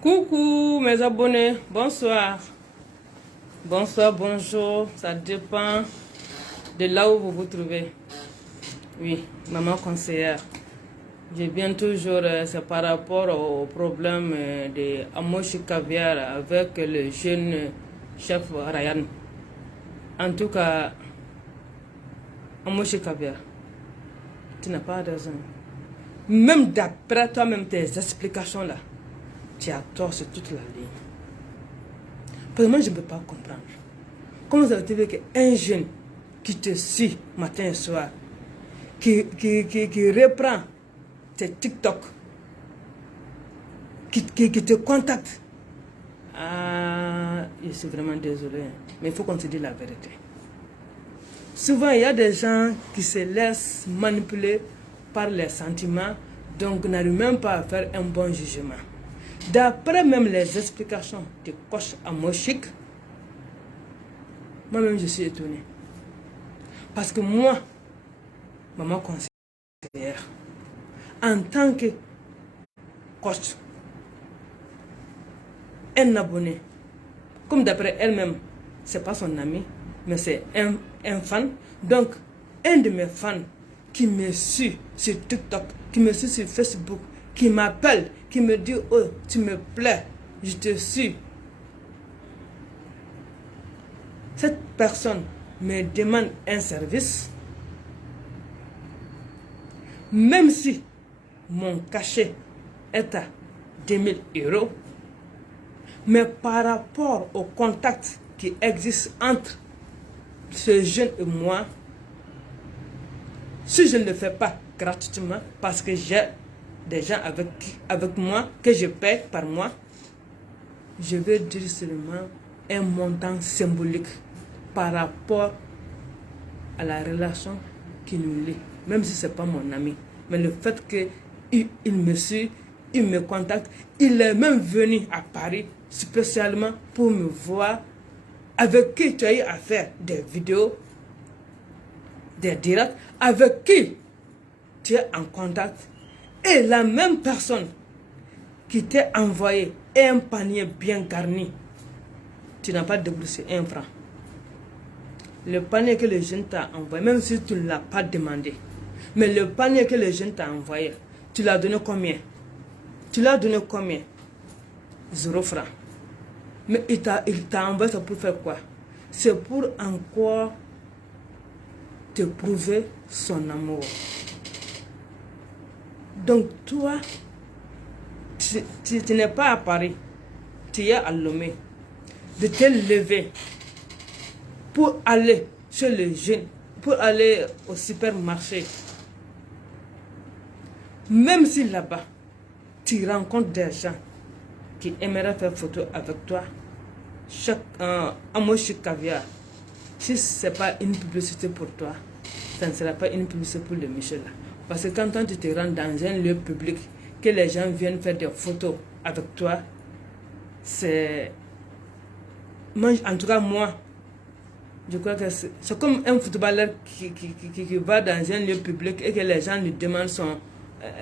Coucou mes abonnés, bonsoir. Bonsoir, bonjour, ça dépend de là où vous vous trouvez. Oui, maman conseillère. Je viens toujours, c'est par rapport au problème de Amoshi Caviar avec le jeune chef Ryan. En tout cas, Amoshi Caviar, tu n'as pas raison. Même d'après toi-même tes explications là, tu as tort sur toute la ligne. Parce que moi je ne peux pas comprendre. Comment ça veut dire qu'un jeune qui te suit matin et soir, qui reprend tes TikTok, qui te contacte. Ah, je suis vraiment désolé, mais il faut qu'on se dise la vérité. Souvent, il y a des gens qui se laissent manipuler par les sentiments, donc n'arrivent même pas à faire un bon jugement. D'après même les explications de coach Amoshik, moi-même je suis étonné. Parce que moi, maman conseillère, en tant que coach, un abonné, comme d'après elle-même, c'est pas son ami, mais c'est un fan. Donc, un de mes fans qui me suit sur TikTok, qui me suit sur Facebook, qui m'appelle, qui me dit « Oh, tu me plais, je te suis ». Cette personne me demande un service, même si mon cachet est à 2000 €, mais par rapport au contact qui existe entre ce jeune et moi, si je ne le fais pas gratuitement, parce que j'ai des gens avec moi que je paie par mois, je vais dire seulement un montant symbolique par rapport à la relation qui nous lie, même si ce n'est pas mon ami. Mais le fait qu'il me suit, il me contacte, il est même venu à Paris spécialement pour me voir, avec qui tu as eu à faire des vidéos, des directs, avec qui tu es en contact, et la même personne qui t'a envoyé un panier bien garni, tu n'as pas déboursé 1 franc. Le panier que le jeune t'a envoyé, même si tu ne l'as pas demandé, mais le panier que le jeune t'a envoyé, tu l'as donné combien? Tu l'as donné combien? 0 franc. Mais il t'a envoyé ça pour faire quoi? C'est pour encore te prouver son amour. Donc toi, tu n'es pas à Paris, tu es à Lomé, de te lever pour aller chez le jeune, pour aller au supermarché. Même si là-bas, tu rencontres des gens qui aimeraient faire photo avec toi, Amoshi Caviar, si ce n'est pas une publicité pour toi, ça ne sera pas une publicité pour le Michel. Parce que quand tu te rends dans un lieu public, que les gens viennent faire des photos avec toi, c'est... En tout cas, moi, je crois que c'est comme un footballeur qui va dans un lieu public et que les gens lui demandent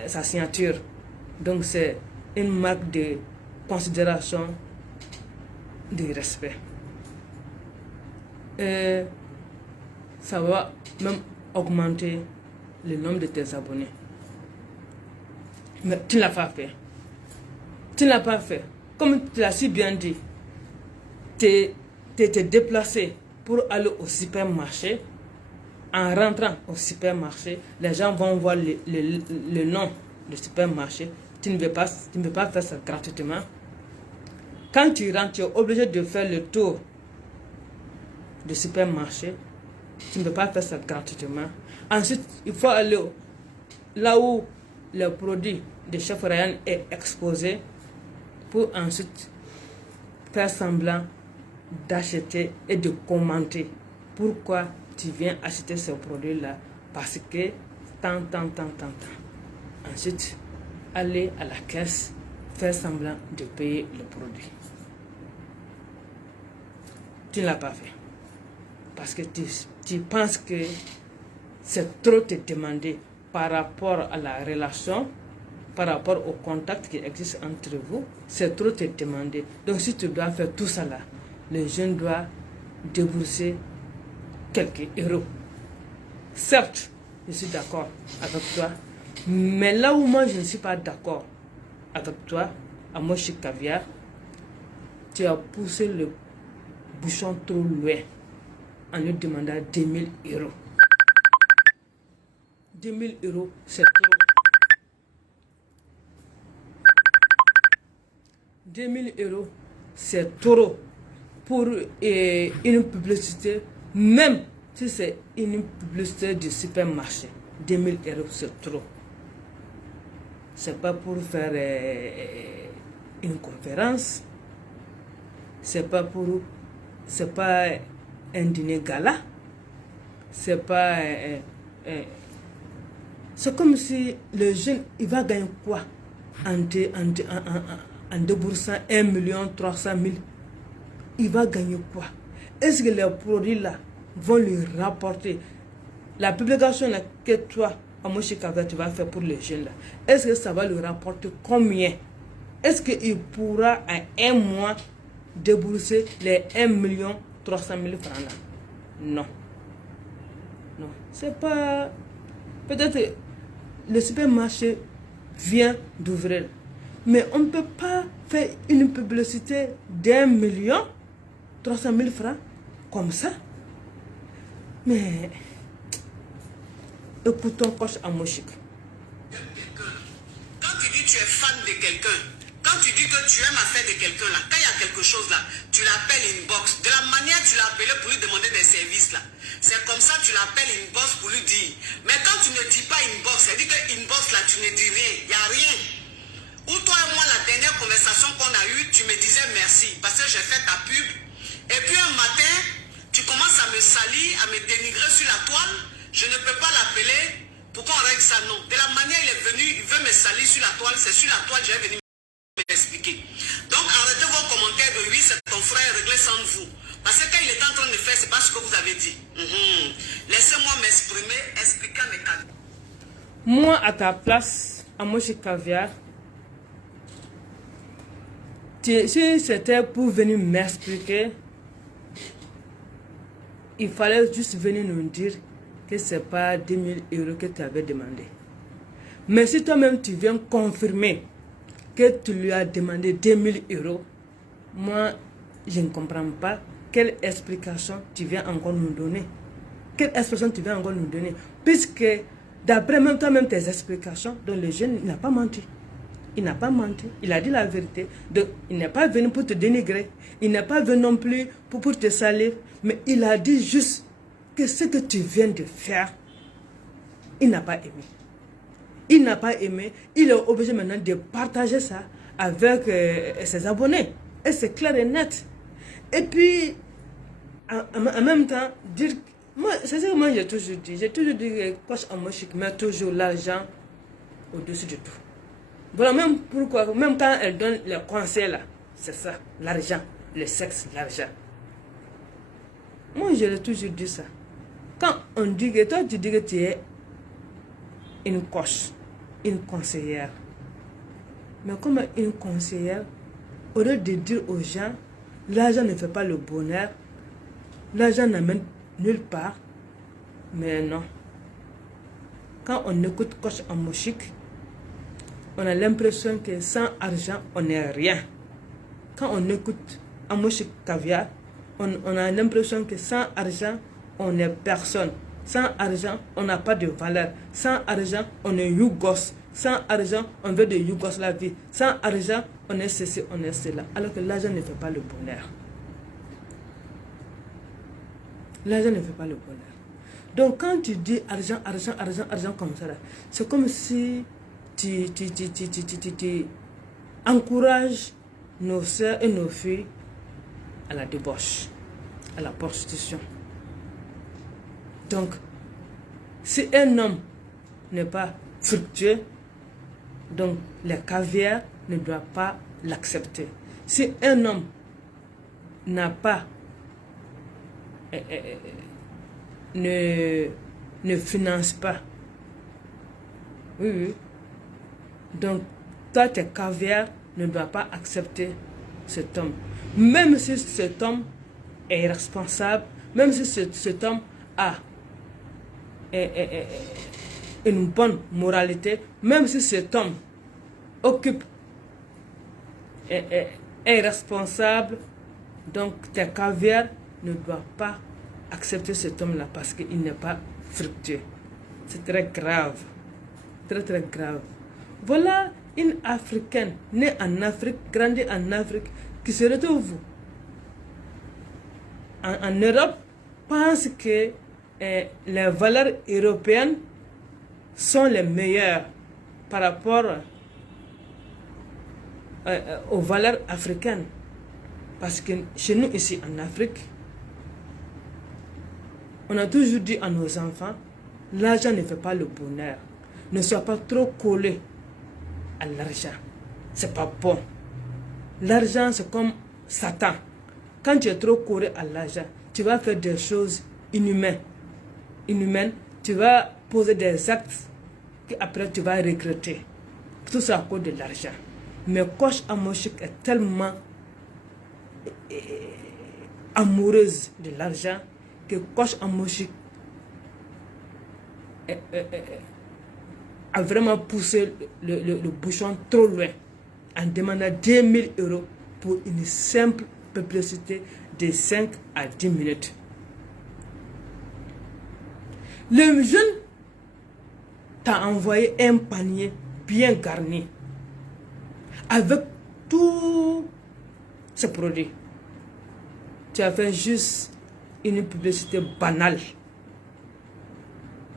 sa signature. Donc c'est une marque de considération, de respect. Et ça va même augmenter le nombre de tes abonnés. Mais tu ne l'as pas fait. Tu ne l'as pas fait. Comme tu l'as si bien dit, tu t'es déplacé pour aller au supermarché. En rentrant au supermarché, les gens vont voir le nom du supermarché. Tu ne veux pas faire ça gratuitement. Quand tu rentres, tu es obligé de faire le tour du supermarché. Tu ne peux pas faire ça gratuitement. Ensuite, il faut aller là où le produit de chef Ryan est exposé pour ensuite faire semblant d'acheter et de commenter pourquoi tu viens acheter ce produit-là, parce que tant. Ensuite, aller à la caisse, faire semblant de payer le produit. Tu ne l'as pas fait. Parce que tu penses que c'est trop te demander par rapport à la relation par rapport au contact qui existe entre vous, c'est trop te demander. Donc si tu dois faire tout ça là, le jeune doit débourser quelques euros. Certes, je suis d'accord avec toi, mais là où moi je ne suis pas d'accord avec toi, à Moshik Caviar, tu as poussé le bouchon trop loin en lui demandant 2000 euros. 2000 euros, c'est trop. 2000 euros, c'est trop pour une publicité, même si c'est une publicité du supermarché. 2000 euros, c'est trop. C'est pas pour faire une conférence, c'est pas un dîner gala, c'est pas c'est comme si le jeune, il va gagner quoi en déboursant 1 300 000. Il va gagner quoi? Est-ce que les produits là vont lui rapporter la publication là, que toi, à Moshik Caviar, tu vas faire pour les jeunes là? Est-ce que ça va lui rapporter combien? Est-ce qu'il pourra en un mois débourser les 1 300 000 francs là? Non. Non. C'est pas... Peut-être le supermarché vient d'ouvrir. Mais on ne peut pas faire une publicité d'1 300 000 francs comme ça. Mais écoutons Coach Amoshik. Quand tu dis tu es fan de quelqu'un, quand tu dis que tu aimes affaire de quelqu'un là, quand il y a quelque chose là, tu l'appelles inbox. De la manière tu l'as appelé pour lui demander des services là, c'est comme ça tu l'appelles inbox pour lui dire. Mais quand tu ne dis pas inbox, c'est-à-dire que inbox là tu ne dis rien, il n'y a rien. Ou toi et moi, la dernière conversation qu'on a eue, tu me disais merci parce que j'ai fait ta pub. Et puis un matin, tu commences à me salir, à me dénigrer sur la toile. Je ne peux pas l'appeler pour qu'on règle ça, non. De la manière il est venu, il veut me salir sur la toile. C'est sur la toile que j'ai venu m'expliquer. Donc arrêtez vos commentaires de oui, c'est ton frère, réglez sans vous. Parce que quand il est en train de faire, c'est pas ce que vous avez dit. Laissez-moi m'exprimer, expliquer mes cas. Moi, à ta place, à Moshik Caviar, si c'était pour venir m'expliquer, il fallait juste venir nous dire que ce n'est pas 2000 euros que tu avais demandé. Mais si toi-même tu viens confirmer que tu lui as demandé 2000 euros, moi je ne comprends pas quelle explication tu viens encore nous donner. Quelle explication tu viens encore nous donner? Puisque d'après même toi-même tes explications, donc le jeune n'a pas menti. Il n'a pas menti, il a dit la vérité. Donc, il n'est pas venu pour te dénigrer. Il n'est pas venu non plus pour te salir. Mais il a dit juste que ce que tu viens de faire, il n'a pas aimé. Il n'a pas aimé. Il est obligé maintenant de partager ça avec ses abonnés. Et c'est clair et net. Et puis, en même temps, dire... Moi, c'est ce que moi j'ai toujours dit. J'ai toujours dit que Coach Amoshik met toujours l'argent au-dessus de tout. Voilà, même pourquoi, même quand elle donne les conseils là, c'est ça, l'argent, le sexe, l'argent. Moi, je l'ai toujours dit ça. Quand on dit que toi, tu dis que tu es une coach, une conseillère. Mais comme une conseillère, au lieu de dire aux gens, l'argent ne fait pas le bonheur, l'argent n'amène nulle part, mais non. Quand on écoute Coach Amoshik, on a l'impression que sans argent, on n'est rien. Quand on écoute Amoshik Caviar, on a l'impression que sans argent, on n'est personne. Sans argent, on n'a pas de valeur. Sans argent, on est Yougos. Sans argent, on veut de Yougoslavie. Sans argent, on est ceci, on est cela. Alors que l'argent ne fait pas le bonheur. L'argent ne fait pas le bonheur. Donc quand tu dis argent, argent, argent, argent comme ça, c'est comme si tu encourages nos soeurs et nos filles à la débauche, à la prostitution. Donc, si un homme n'est pas fructueux, donc les caviars ne doivent pas l'accepter. Si un homme n'a pas ne finance pas, oui, Donc, toi, tes caviar ne doit pas accepter cet homme. Même si cet homme est responsable, même si cet homme a une bonne moralité, même si cet homme occupe, est responsable, donc tes caviar ne doivent pas accepter cet homme-là parce qu'il n'est pas fructueux. C'est très grave. Très très grave. Voilà une Africaine née en Afrique, grandie en Afrique, qui se retrouve en Europe, pense que les valeurs européennes sont les meilleures par rapport aux valeurs africaines. Parce que chez nous ici en Afrique, on a toujours dit à nos enfants, l'argent ne fait pas le bonheur. Ne sois pas trop collé à l'argent. C'est pas bon. L'argent, c'est comme Satan. Quand tu es trop collé à l'argent, tu vas faire des choses inhumaines. Tu vas poser des actes qu'après tu vas regretter. Tout ça à cause de l'argent. Mais Coach Amoshik est tellement amoureuse de l'argent que Coach Amoshik a vraiment poussé le bouchon trop loin en demandant 10 000 € pour une simple publicité de 5 à 10 minutes. Le jeune t'a envoyé un panier bien garni avec tous ces produits. Tu as fait juste une publicité banale.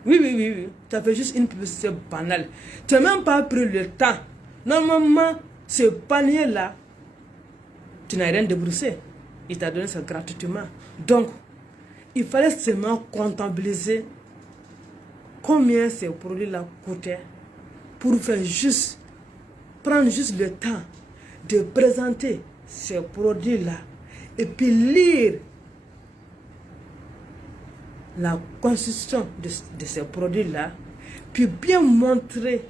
Oui. Tu as fait juste une publicité banale. Tu n'as même pas pris le temps. Normalement, ce panier-là, tu n'as rien déboursé. Il t'a donné ça gratuitement. Donc, il fallait seulement comptabiliser combien ces produits-là coûtaient pour faire juste, prendre juste le temps de présenter ces produits-là et puis lire la constitution de ces produits-là, puis bien montrer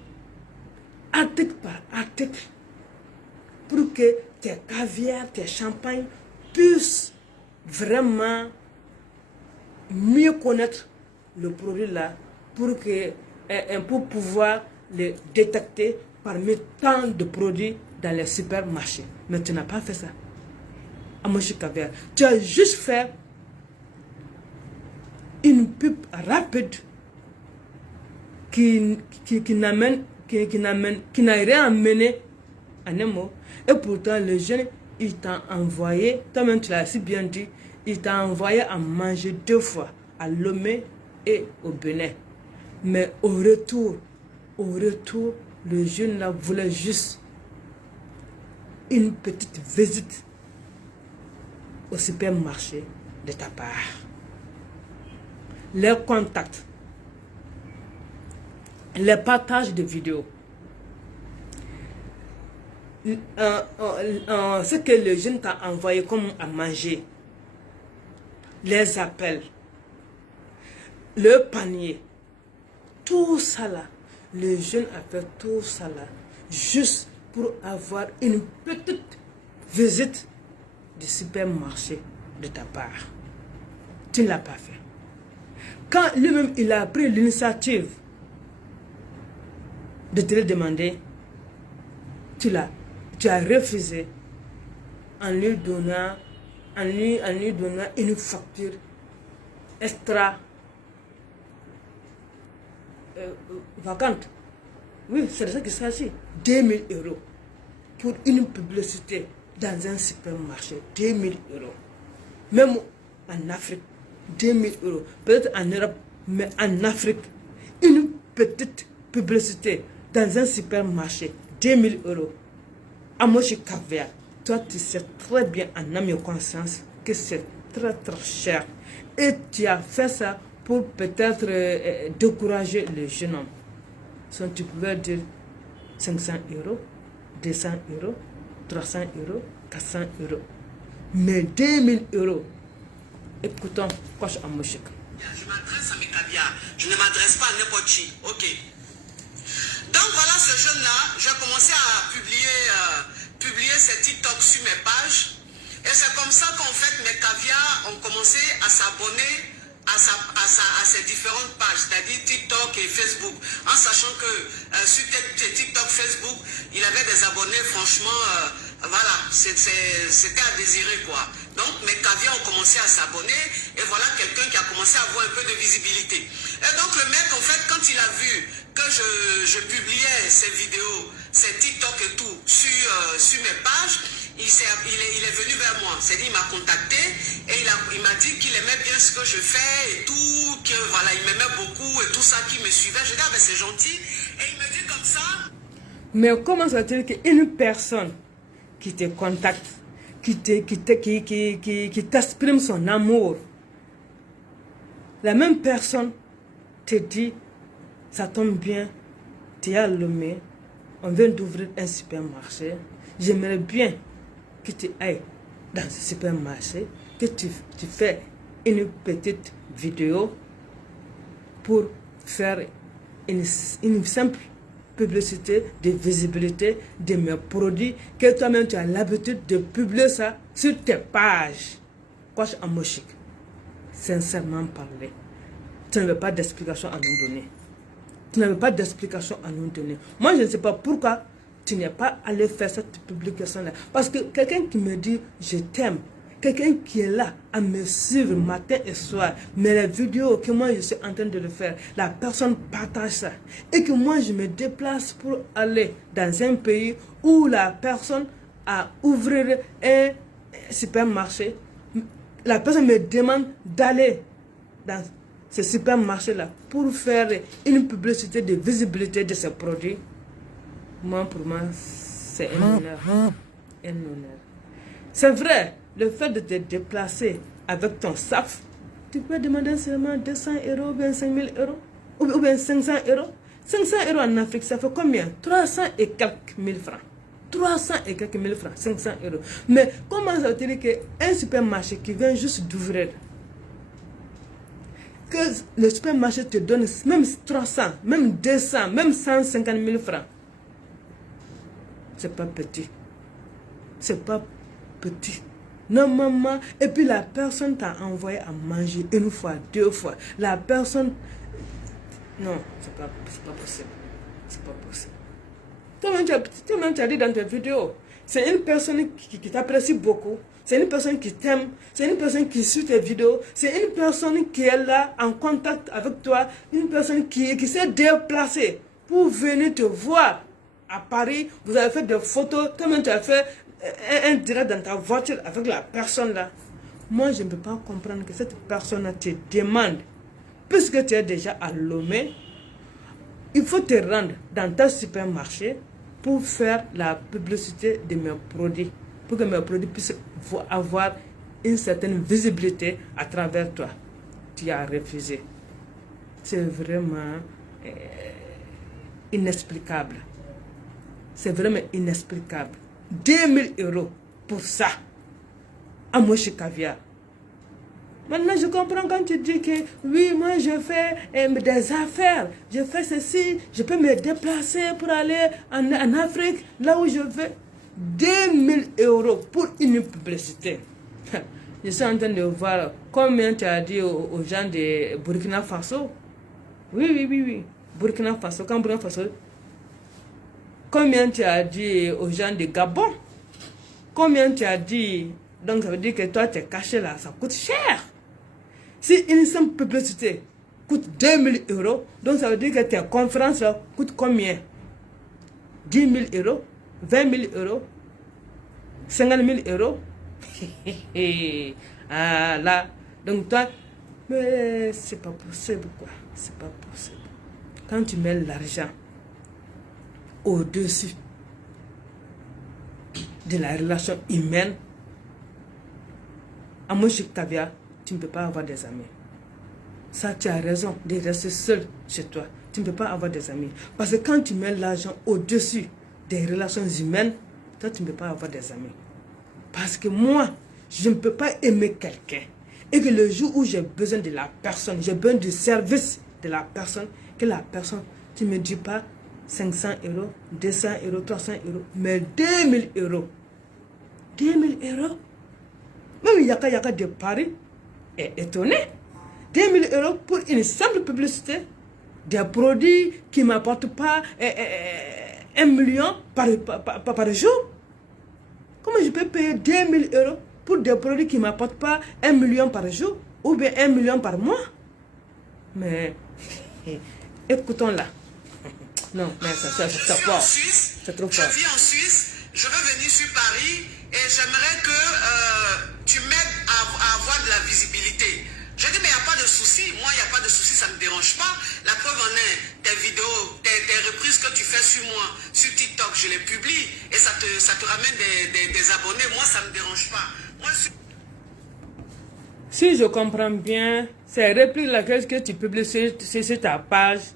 article par article pour que tes caviar, tes champagnes puissent vraiment mieux connaître le produit-là pour pouvoir le détecter parmi tant de produits dans les supermarchés. Mais tu n'as pas fait ça. Amoshik Caviar, tu as juste fait une pub rapide qui n'a rien amené en un mot. Et pourtant, le jeune, il t'a envoyé, toi-même tu l'as si bien dit, il t'a envoyé à manger 2 fois, à Lomé et au Bénin. Mais au retour, le jeune là voulait juste une petite visite au supermarché de ta part. Les contacts, les partages de vidéos, ce que le jeune t'a envoyé comme à manger, les appels, le panier, tout ça là, le jeune a fait tout ça là, juste pour avoir une petite visite du supermarché de ta part. Tu ne l'as pas fait. Quand lui-même il a pris l'initiative de te le demander, tu as refusé en lui donnant une facture extra vacante. Oui, c'est de ça qu'il s'agit. 2 000 € pour une publicité dans un supermarché. 2 000 €. Même en Afrique, 2 000 €. Peut-être en Europe, mais en Afrique, une petite publicité dans un supermarché. 2 000 €. Amoshik Caviar, toi tu sais très bien en âme et conscience que c'est très très cher. Et tu as fait ça pour peut-être décourager le jeune homme. Si tu pouvais dire 500 €, 200 €, 300 €, 400 €. Mais 2 000 €. Écoutons, Coach Amoshik. Je m'adresse à mes caviars. Je ne m'adresse pas à n'importe qui. Ok. Donc voilà ce jeune-là, j'ai commencé à publier ses TikTok sur mes pages. Et c'est comme ça qu'en fait mes caviars ont commencé à s'abonner à ses différentes pages, c'est-à-dire TikTok et Facebook, en sachant que sur TikTok, Facebook, il avait des abonnés, franchement, voilà, c'était à désirer quoi. Donc mes caviars ont commencé à s'abonner et voilà quelqu'un qui a commencé à avoir un peu de visibilité. Et donc le mec, en fait, quand il a vu que je publiais ces vidéos, ces TikTok et tout sur mes pages, il est venu vers moi, c'est-à-dire il m'a contacté et il m'a dit qu'il aimait bien ce que je fais et tout, que voilà, il m'aimait beaucoup et tout ça, qu'il me suivait. Je dis, ah ben c'est gentil. Et il me dit comme ça. Mais comment ça veut dire qu'une personne qui te contacte, qui t'exprime son amour, la même personne te dit, ça tombe bien, tu es à Lomé, on vient d'ouvrir un supermarché, j'aimerais bien que tu ailles dans ce supermarché, que tu fais une petite vidéo pour faire une simple publicité de visibilité de mes produits, que toi-même tu as l'habitude de publier ça sur tes pages. Coach Amoshik, sincèrement parler, tu n'avais pas d'explication à nous donner. Tu n'avais pas d'explication à nous donner. Moi, je ne sais pas pourquoi tu n'es pas allé faire cette publication-là. Parce que quelqu'un qui me dit « je t'aime », quelqu'un qui est là à me suivre matin et soir, mais les vidéos que moi je suis en train de le faire, la personne partage ça. Et que moi je me déplace pour aller dans un pays où la personne a ouvert un supermarché. La personne me demande d'aller dans ce supermarché-là pour faire une publicité de visibilité de ses produits. Moi, pour moi, c'est un honneur. Un honneur. C'est vrai, le fait de te déplacer avec ton SAF, tu peux demander seulement 200 €, ou bien 5000 €, ou bien 500 €. 500 € en Afrique, ça fait combien? 300 et quelques mille francs. 300 et quelques mille francs, 500 €. Mais comment ça veut dire qu'un supermarché qui vient juste d'ouvrir, que le supermarché te donne même 300, même 200, même 150 000 francs? C'est pas petit. C'est pas petit. Non, maman. Et puis la personne t'a envoyé à manger une fois, deux fois. La personne... Non, c'est pas possible. C'est pas possible. Toi-même, tu as dit dans tes vidéos, c'est une personne qui t'apprécie beaucoup. C'est une personne qui t'aime. C'est une personne qui suit tes vidéos. C'est une personne qui est là en contact avec toi. Une personne qui s'est déplacée pour venir te voir. À Paris, vous avez fait des photos, toi-même tu as fait un direct dans ta voiture avec la personne là. Moi, je ne peux pas comprendre que cette personne te demande, puisque tu es déjà à Lomé, il faut te rendre dans ta supermarché pour faire la publicité de mes produits, pour que mes produits puissent avoir une certaine visibilité à travers toi. Tu as refusé. C'est vraiment inexplicable. C'est vraiment inexplicable. 2000 € pour ça. À moi chez Caviar. Maintenant, je comprends quand tu dis que oui, moi je fais des affaires. Je fais ceci. Je peux me déplacer pour aller en Afrique, là où je veux. 2000 € pour une publicité. Je suis en train de voir combien tu as dit aux gens de Burkina Faso. Oui. Burkina Faso. Quand Burkina Faso. Combien tu as dit aux gens de Gabon? Combien tu as dit? Donc ça veut dire que toi tu es caché là, ça coûte cher. Si une simple publicité coûte 2000 €, donc ça veut dire que tes conférences là coûtent combien? 10 000 €, 20 000 €, 50 000 €. Ah là, donc toi, mais c'est pas possible quoi, c'est pas possible. Quand tu mets l'argent au-dessus de la relation humaine, à moi chez Caviar, tu ne peux pas avoir des amis. Ça, tu as raison de rester seul chez toi. Tu ne peux pas avoir des amis. Parce que quand tu mets l'argent au-dessus des relations humaines, toi, tu ne peux pas avoir des amis. Parce que moi, je ne peux pas aimer quelqu'un. Et que le jour où j'ai besoin de la personne, j'ai besoin du service de la personne, que la personne, tu ne me dis pas, 500 euros, 200 euros, 300 euros, mais 2000 euros. 2000 euros. Même Yaka de Paris est étonné. 2000 euros pour une simple publicité. Des produits qui ne m'apportent pas 1 million par jour. Comment je peux payer 2000 euros pour des produits qui ne m'apportent pas 1 million par jour ou bien 1 million par mois? Mais écoutons-la. Non, mais c'est fort. C'est trop fort. Je vis en Suisse, je veux venir sur Paris et j'aimerais que tu m'aides à avoir de la visibilité. Je dis, mais il n'y a pas de souci. Moi, il n'y a pas de souci, ça ne me dérange pas. La preuve en est, tes vidéos, tes reprises que tu fais sur moi, sur TikTok, je les publie et ça te ramène des abonnés. Moi, ça ne me dérange pas. Moi, si je comprends bien, ces répliques-là que tu publies sur ta page,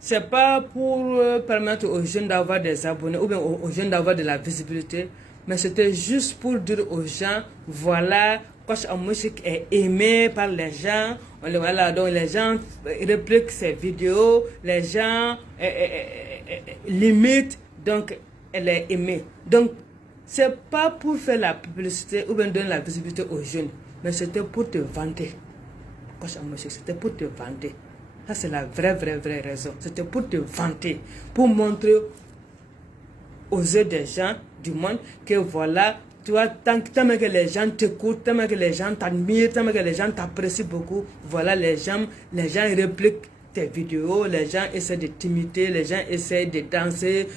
c'est pas pour permettre aux jeunes d'avoir des abonnés ou bien aux jeunes d'avoir de la visibilité, mais c'était juste pour dire aux gens, voilà, Coach Amouchique est aimé par les gens. Voilà, donc les gens répliquent ses vidéos, les gens l'imitent, donc elle est aimée. Donc, c'est pas pour faire la publicité ou bien donner la visibilité aux jeunes, mais c'était pour te vanter. Coach Amouchique, c'était pour te vanter. Ça, c'est la vraie raison. C'était pour te vanter, pour montrer aux yeux des gens du monde que voilà, tu vois, tant que les gens t'écoutent, tant que les gens t'admirent, tant que les gens t'apprécient beaucoup, voilà, les gens répliquent tes vidéos, les gens essaient de t'imiter, les gens essaient de danser.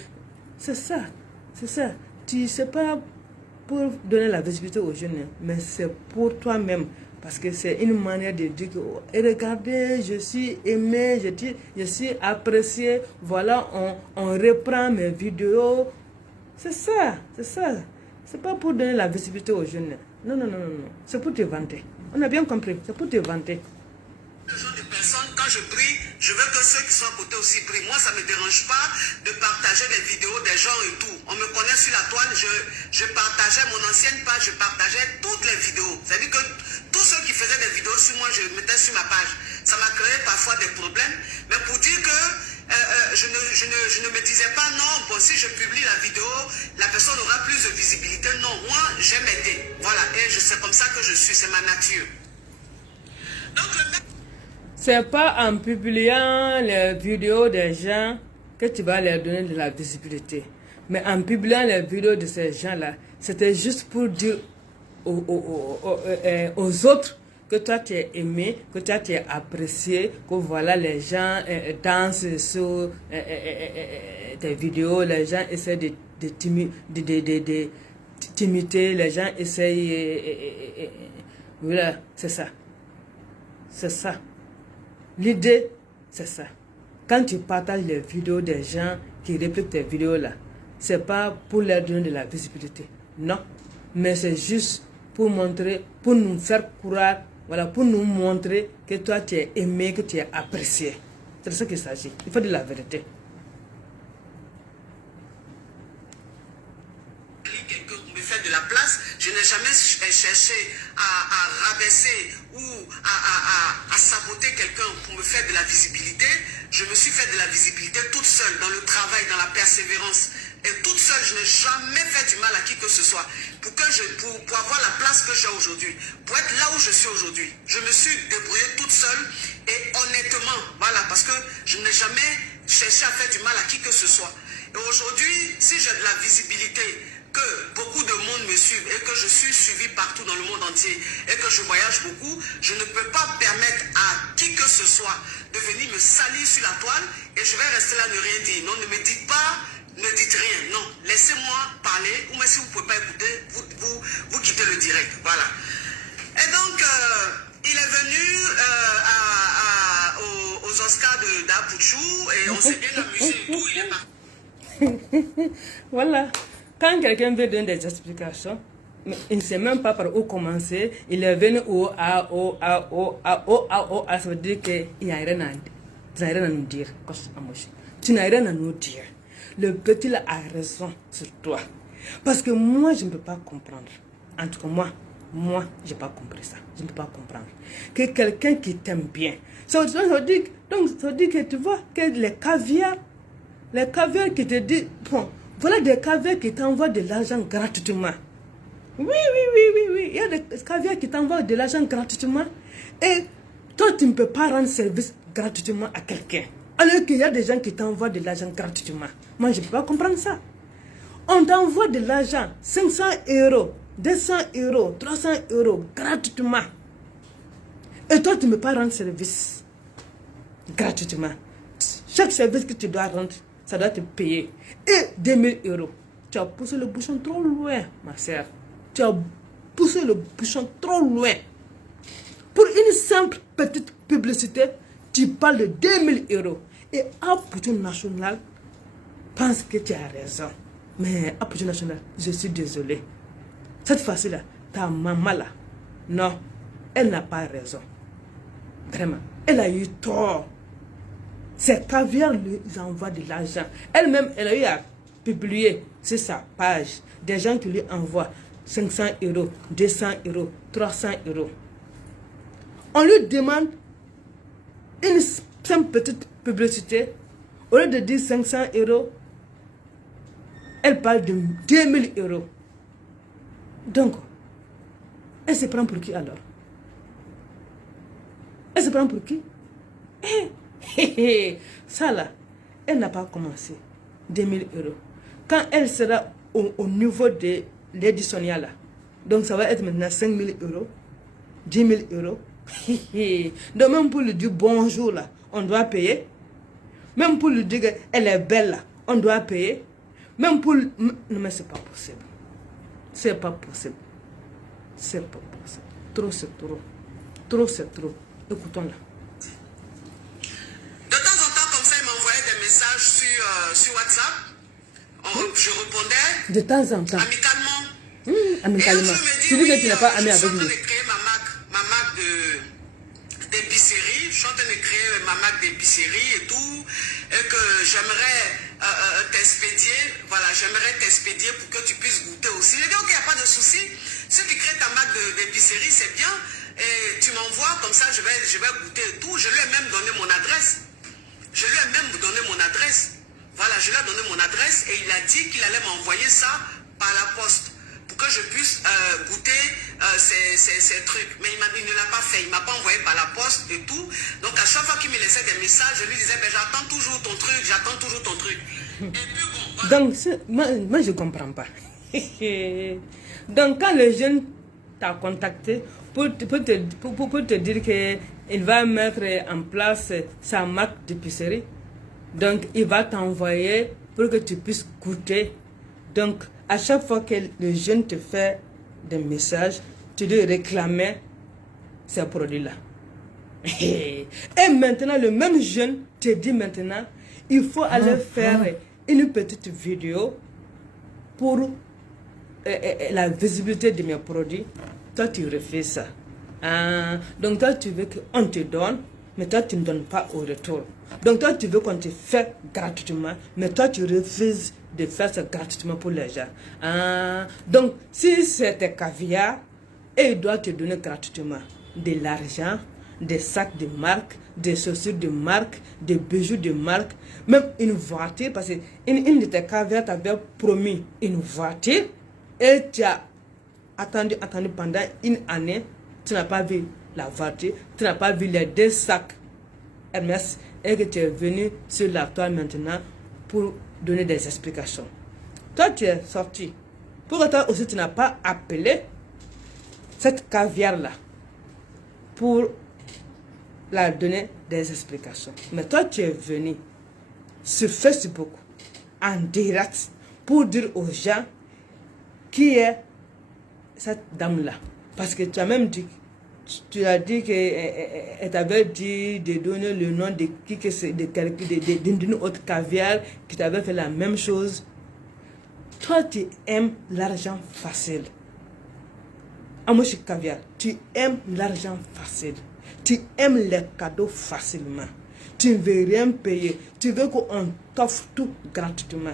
C'est ça, c'est ça. Tu sais pas pour donner la visibilité aux jeunes, mais c'est pour toi-même. Parce que c'est une manière de dire que, oh, regardez, je suis aimé, je suis apprécié, voilà, on reprend mes vidéos. C'est ça, c'est ça. C'est pas pour donner la visibilité aux jeunes. Non. C'est pour te vanter. On a bien compris, c'est pour te vanter. De personnes, quand je prie, je veux que ceux qui sont à côté aussi prient. Moi, ça ne me dérange pas de partager les vidéos des gens et tout. On me connaît sur la toile, je partageais mon ancienne page, je partageais toutes les vidéos. C'est-à-dire que tous ceux qui faisaient des vidéos sur moi, je mettais sur ma page. Ça m'a créé parfois des problèmes. Mais pour dire que je ne me disais pas non, bon, si je publie la vidéo, la personne aura plus de visibilité. Non, moi, j'aime aider. Voilà, et c'est comme ça que je suis, c'est ma nature. Donc, c'est pas en publiant les vidéos des gens que tu vas leur donner de la visibilité. Mais en publiant les vidéos de ces gens-là, c'était juste pour dire aux autres que toi tu es aimé, que toi tu es apprécié, que voilà les gens dansent sur tes vidéos, les gens essaient de t'imiter, les gens essayent... voilà, c'est ça. C'est ça. L'idée, c'est ça. Quand tu partages les vidéos des gens qui répliquent tes vidéos là, c'est pas pour leur donner de la visibilité. Non. Mais c'est juste pour montrer, pour nous faire croire, voilà, pour nous montrer que toi tu es aimé, que tu es apprécié. C'est de ça qu'il s'agit. Il faut dire la vérité. Quelqu'un me fait de la place, je n'ai jamais cherché à rabaisser ou à saboter quelqu'un pour me faire de la visibilité. Je me suis fait de la visibilité toute seule, dans le travail, dans la persévérance. Et toute seule, je n'ai jamais fait du mal à qui que ce soit. Pour avoir la place que j'ai aujourd'hui, pour être là où je suis aujourd'hui, je me suis débrouillée toute seule et honnêtement, voilà, parce que je n'ai jamais cherché à faire du mal à qui que ce soit. Et aujourd'hui, si j'ai de la visibilité, que beaucoup de monde me suivent et que je suis suivi partout dans le monde entier et que je voyage beaucoup, je ne peux pas permettre à qui que ce soit de venir me salir sur la toile et je vais rester là ne rien dire. Non, ne me dites pas, ne dites rien. Non, laissez-moi parler ou même si vous ne pouvez pas écouter, vous quittez le direct. Voilà. Et donc, il est venu aux Oscars d'Apouchou et on s'est bien amusé et tout. Il est parti. Voilà. Quand quelqu'un veut donner des explications, mais il ne sait même pas par où commencer, il est venu ça veut dire qu'il n'y a rien à nous dire. Tu n'as rien à nous dire. Le petit là a raison sur toi. Parce que moi, je ne peux pas comprendre. En tout cas, moi, je n'ai pas compris ça. Je ne peux pas comprendre. Que quelqu'un qui t'aime bien. Ça veut dire que tu vois que les caviars Les caviars qui te disent, bon, voilà des caviars qui t'envoient de l'argent gratuitement. Oui. Il y a des caviars qui t'envoient de l'argent gratuitement. Et toi, tu ne peux pas rendre service gratuitement à quelqu'un. Alors qu'il y a des gens qui t'envoient de l'argent gratuitement. Moi, je ne peux pas comprendre ça. On t'envoie de l'argent, 500 €, 200 €, 300 € gratuitement. Et toi, tu ne peux pas rendre service gratuitement. Chaque service que tu dois rendre, ça doit te payer. Et 2000 €. Tu as poussé le bouchon trop loin, ma soeur. Tu as poussé le bouchon trop loin. Pour une simple petite publicité, tu parles de 2000 €. Et Apoutou National pense que tu as raison. Mais Apoutou National, je suis désolé. Cette fois-ci-là, ta maman là, non, elle n'a pas raison. Vraiment, elle a eu tort. Ces caviars lui envoient de l'argent. Elle-même, elle a eu à publier sur sa page des gens qui lui envoient 500 €, 200 €, 300 €. On lui demande une simple petite publicité. Au lieu de dire 500 €, elle parle de 2000 €. Donc, elle se prend pour qui alors? Elle se prend pour qui? Ça là, elle n'a pas commencé. 2000 €. Quand elle sera au niveau de Lady Sonia là, donc ça va être maintenant 5000 €, 10 000 €. Donc même pour lui dire bonjour là, on doit payer. Même pour lui dire qu'elle est belle là, on doit payer. Même pour... Non mais c'est pas possible. C'est pas possible. C'est pas possible. Trop c'est trop. Trop c'est trop. Écoutons-la. De temps en temps, comme ça, il m'envoyait des messages sur WhatsApp. Je répondais. De temps en temps. Amicalement. Amicalement. Tu dis que tu n'es pas ami avec lui. Je suis en train de créer ma marque d'épicerie. Je suis en train de créer ma marque d'épicerie et tout. Et que j'aimerais t'expédier. Voilà, j'aimerais t'expédier pour que tu puisses goûter aussi. J'ai dit, ok, il n'y a pas de souci. Si tu crées ta marque d'épicerie, c'est bien. Et tu m'envoies comme ça, je vais goûter et tout. Je lui ai même donné mon adresse. Voilà, je lui ai donné mon adresse et il a dit qu'il allait m'envoyer ça par la poste pour que je puisse goûter ces trucs. Mais il ne l'a pas fait, il ne m'a pas envoyé par la poste et tout. Donc à chaque fois qu'il me laissait des messages, je lui disais, ben, j'attends toujours ton truc. Et puis bon, voilà. Donc, moi je ne comprends pas. Donc quand le jeune t'a contacté pour te dire qu'il va mettre en place sa marque d'épicerie, donc il va t'envoyer pour que tu puisses goûter. Donc à chaque fois que le jeune te fait des messages, tu dois réclamer ces produits-là. Et maintenant le même jeune te dit maintenant, il faut aller faire une petite vidéo pour la visibilité de mes produits. Toi tu refuses ça. Donc toi tu veux qu'on te donne, mais toi tu ne donnes pas au retour. Donc toi tu veux qu'on te fait gratuitement, mais toi tu refuses de faire ça gratuitement pour les gens. Donc si c'est un caviar, et il doit te donner gratuitement de l'argent, des sacs de marque, des chaussures de marque, des bijoux de marque, même une voiture, parce qu'une de tes caviars t'avait promis une voiture, et tu as attendu pendant une année, tu n'as pas vu la voiture, tu n'as pas vu les 2 sacs Hermès, et que tu es venu sur la toile maintenant pour donner des explications. Toi, tu es sorti. Pourquoi toi aussi tu n'as pas appelé cette caviar-là pour la donner des explications? Mais toi, tu es venu sur Facebook en direct pour dire aux gens qui est cette dame-là. Parce que tu as même dit, tu as dit qu'elle t'avait dit de donner le nom de qui que c'est, d'une autre caviar qui t'avait fait la même chose. Toi, tu aimes l'argent facile. Amoshi caviar, tu aimes l'argent facile. Tu aimes les cadeaux facilement. Tu ne veux rien payer. Tu veux qu'on t'offre tout gratuitement.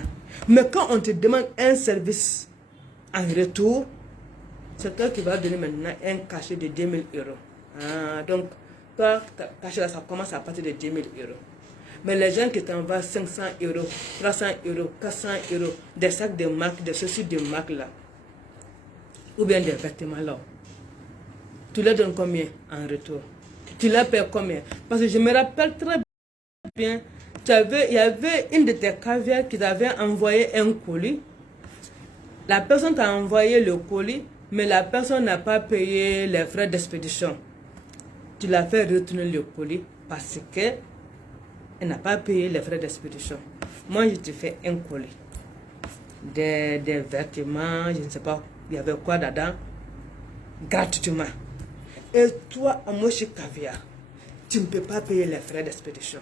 Mais quand on te demande un service en retour, c'est toi qui va donner maintenant un cachet de 2000 €. Donc, toi, ta cachet là, ça commence à partir de 2000 €. Mais les gens qui t'envoient 500 euros, 300 euros, 400 euros, des sacs de marque, de ceci, de marque là, ou bien des vêtements là, tu leur donnes combien en retour? Tu leur payes combien? Parce que je me rappelle très bien, il y avait une de tes caviars qui t'avait envoyé un colis. La personne t'a envoyé le colis, mais la personne n'a pas payé les frais d'expédition. Tu l'as fait retourner le colis parce qu'elle n'a pas payé les frais d'expédition. Moi, je te fais un colis. Des vêtements, je ne sais pas, il y avait quoi dedans, gratuitement. Et toi, à moi, chez Caviar, tu ne peux pas payer les frais d'expédition.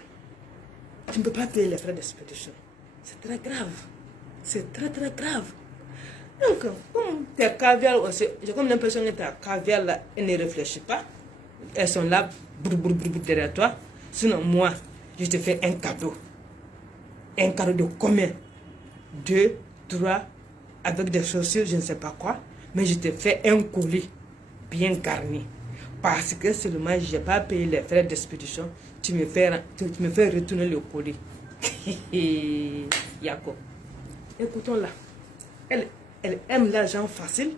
Tu ne peux pas payer les frais d'expédition. C'est très grave. C'est très, très grave. Donc, comme tes caviars aussi, j'ai comme l'impression que tes caviars là, elles ne réfléchissent pas. Elles sont là, derrière toi. Sinon, moi, je te fais un cadeau. Un cadeau de combien? 2, 3, avec des chaussures, je ne sais pas quoi. Mais je te fais un colis bien garni. Parce que seulement, je n'ai pas payé les frais d'expédition. Tu me fais retourner le colis. Yako. Écoutons-la. Elle aime l'argent facile.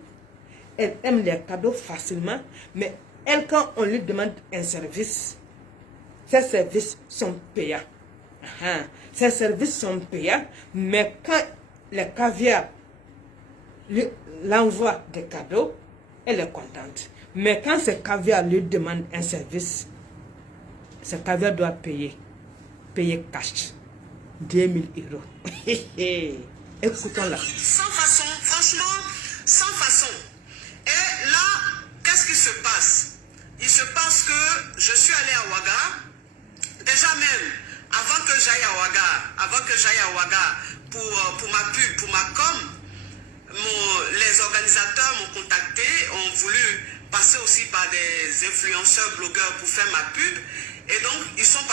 Elle aime les cadeaux facilement. Mais elle, quand on lui demande un service, ces services sont payants. Ces services sont payants. Mais quand les caviars l'envoient des cadeaux, elle est contente. Mais quand ce caviar lui demande un service, ce caviar doit payer cash. 2000 euros. Écoutons-la. Sans façon, franchement, sans façon. Et là, qu'est-ce qui se passe? Il se passe que je suis allé à Ouaga. Déjà même, avant que j'aille à Ouaga pour ma pub, pour ma com, les organisateurs m'ont contacté, ont voulu passer aussi par des influenceurs, blogueurs pour faire ma pub. Et donc, ils ont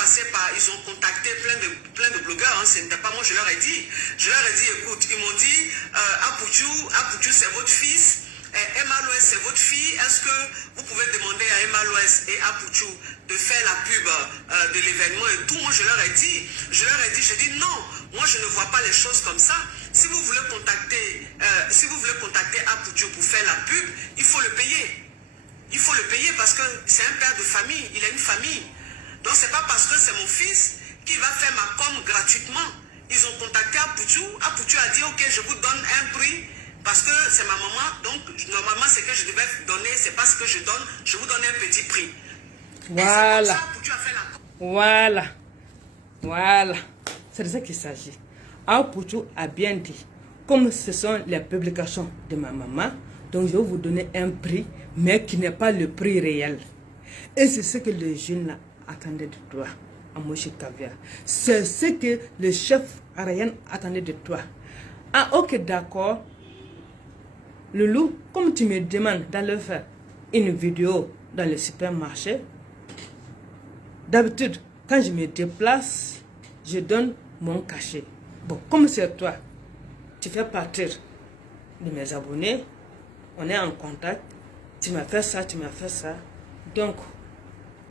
contacté plein de blogueurs, hein, ce n'était pas moi, je leur ai dit, écoute, ils m'ont dit, Apouchou, c'est votre fils, Emma Loès, c'est votre fille, est-ce que vous pouvez demander à Emma Loès et Apouchou de faire la pub de l'événement et tout? Moi, je leur ai dit, non, moi, je ne vois pas les choses comme ça. Si vous voulez contacter Apouchou pour faire la pub, il faut le payer. Il faut le payer parce que c'est un père de famille, il a une famille. Donc, c'est pas parce que c'est mon fils qui va faire ma com gratuitement. Ils ont contacté Apouchou. Apouchou a dit, ok, je vous donne un prix parce que c'est ma maman. Donc, normalement, c'est que je devais donner, c'est pas ce que je donne. Je vous donne un petit prix. Voilà. Et c'est comme ça, Apouchou a fait la com. Voilà. C'est de ça qu'il s'agit. Apouchou a bien dit, comme ce sont les publications de ma maman, donc je vais vous donner un prix, mais qui n'est pas le prix réel. Et c'est ce que les jeunes là attendaient de toi, Amoshi Caviar. C'est ce que le chef Arayan attendait de toi. Ah, ok, d'accord. Loulou, comme tu me demandes d'aller faire une vidéo dans le supermarché, d'habitude, quand je me déplace, je donne mon cachet. Bon, comme c'est toi, tu fais partir de mes abonnés, on est en contact, tu m'as fait ça, donc,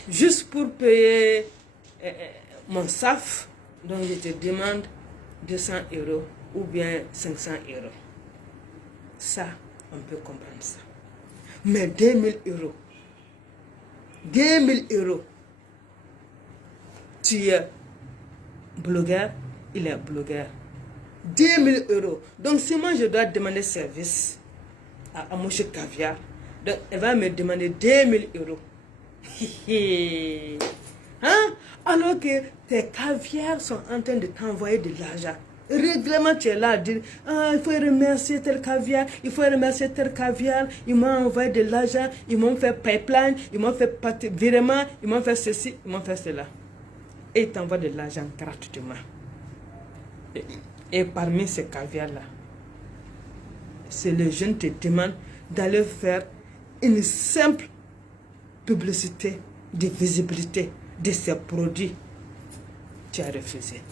juste pour payer mon SAF, donc je te demande 200 euros ou bien 500 euros. Ça, on peut comprendre ça. Mais 2000 euros, 2000 euros, tu es blogueur, il est blogueur. 2000 euros. Donc, si moi je dois demander service à Moshe Caviar, donc elle va me demander 2000 euros. Hein? Alors que tes caviars sont en train de t'envoyer de l'argent. Régulièrement, tu es là à dire, ah, il faut remercier tel caviar, ils m'ont envoyé de l'argent, ils m'ont fait pipeline, ils m'ont fait virement, ils m'ont fait ceci, ils m'ont fait cela. Et ils t'envoient de l'argent gratuitement. Et parmi ces caviars-là, c'est le jeune te demande d'aller faire une simple publicité de visibilité de ses produits. Tu as refusé.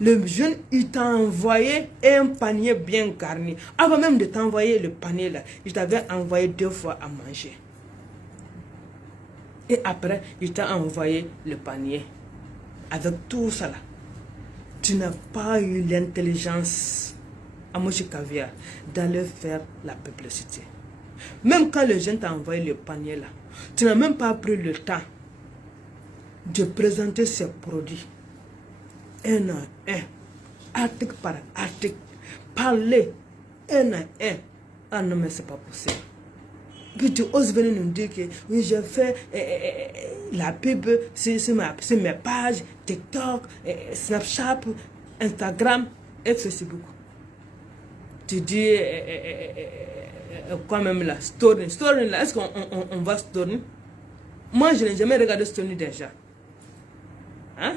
Le jeune, il t'a envoyé un panier bien garni. Avant même de t'envoyer le panier là, il t'avait envoyé 2 fois à manger. Et après, il t'a envoyé le panier avec tout ça là. tu n'as pas eu l'intelligence, Amoshi Caviar, d'aller faire la publicité. Même quand le jeune t'a envoyé le panier là, tu n'as même pas pris le temps de présenter ses produits. Un à un, article par article, parler un à un. Ah non, mais c'est pas possible. Puis tu oses venir nous dire que oui, je fais la pub sur mes pages, TikTok, Snapchat, Instagram et Facebook. Tu dis quoi même là, Story. Story là, est-ce qu'on va Story? Moi, je n'ai jamais regardé Story déjà. Hein?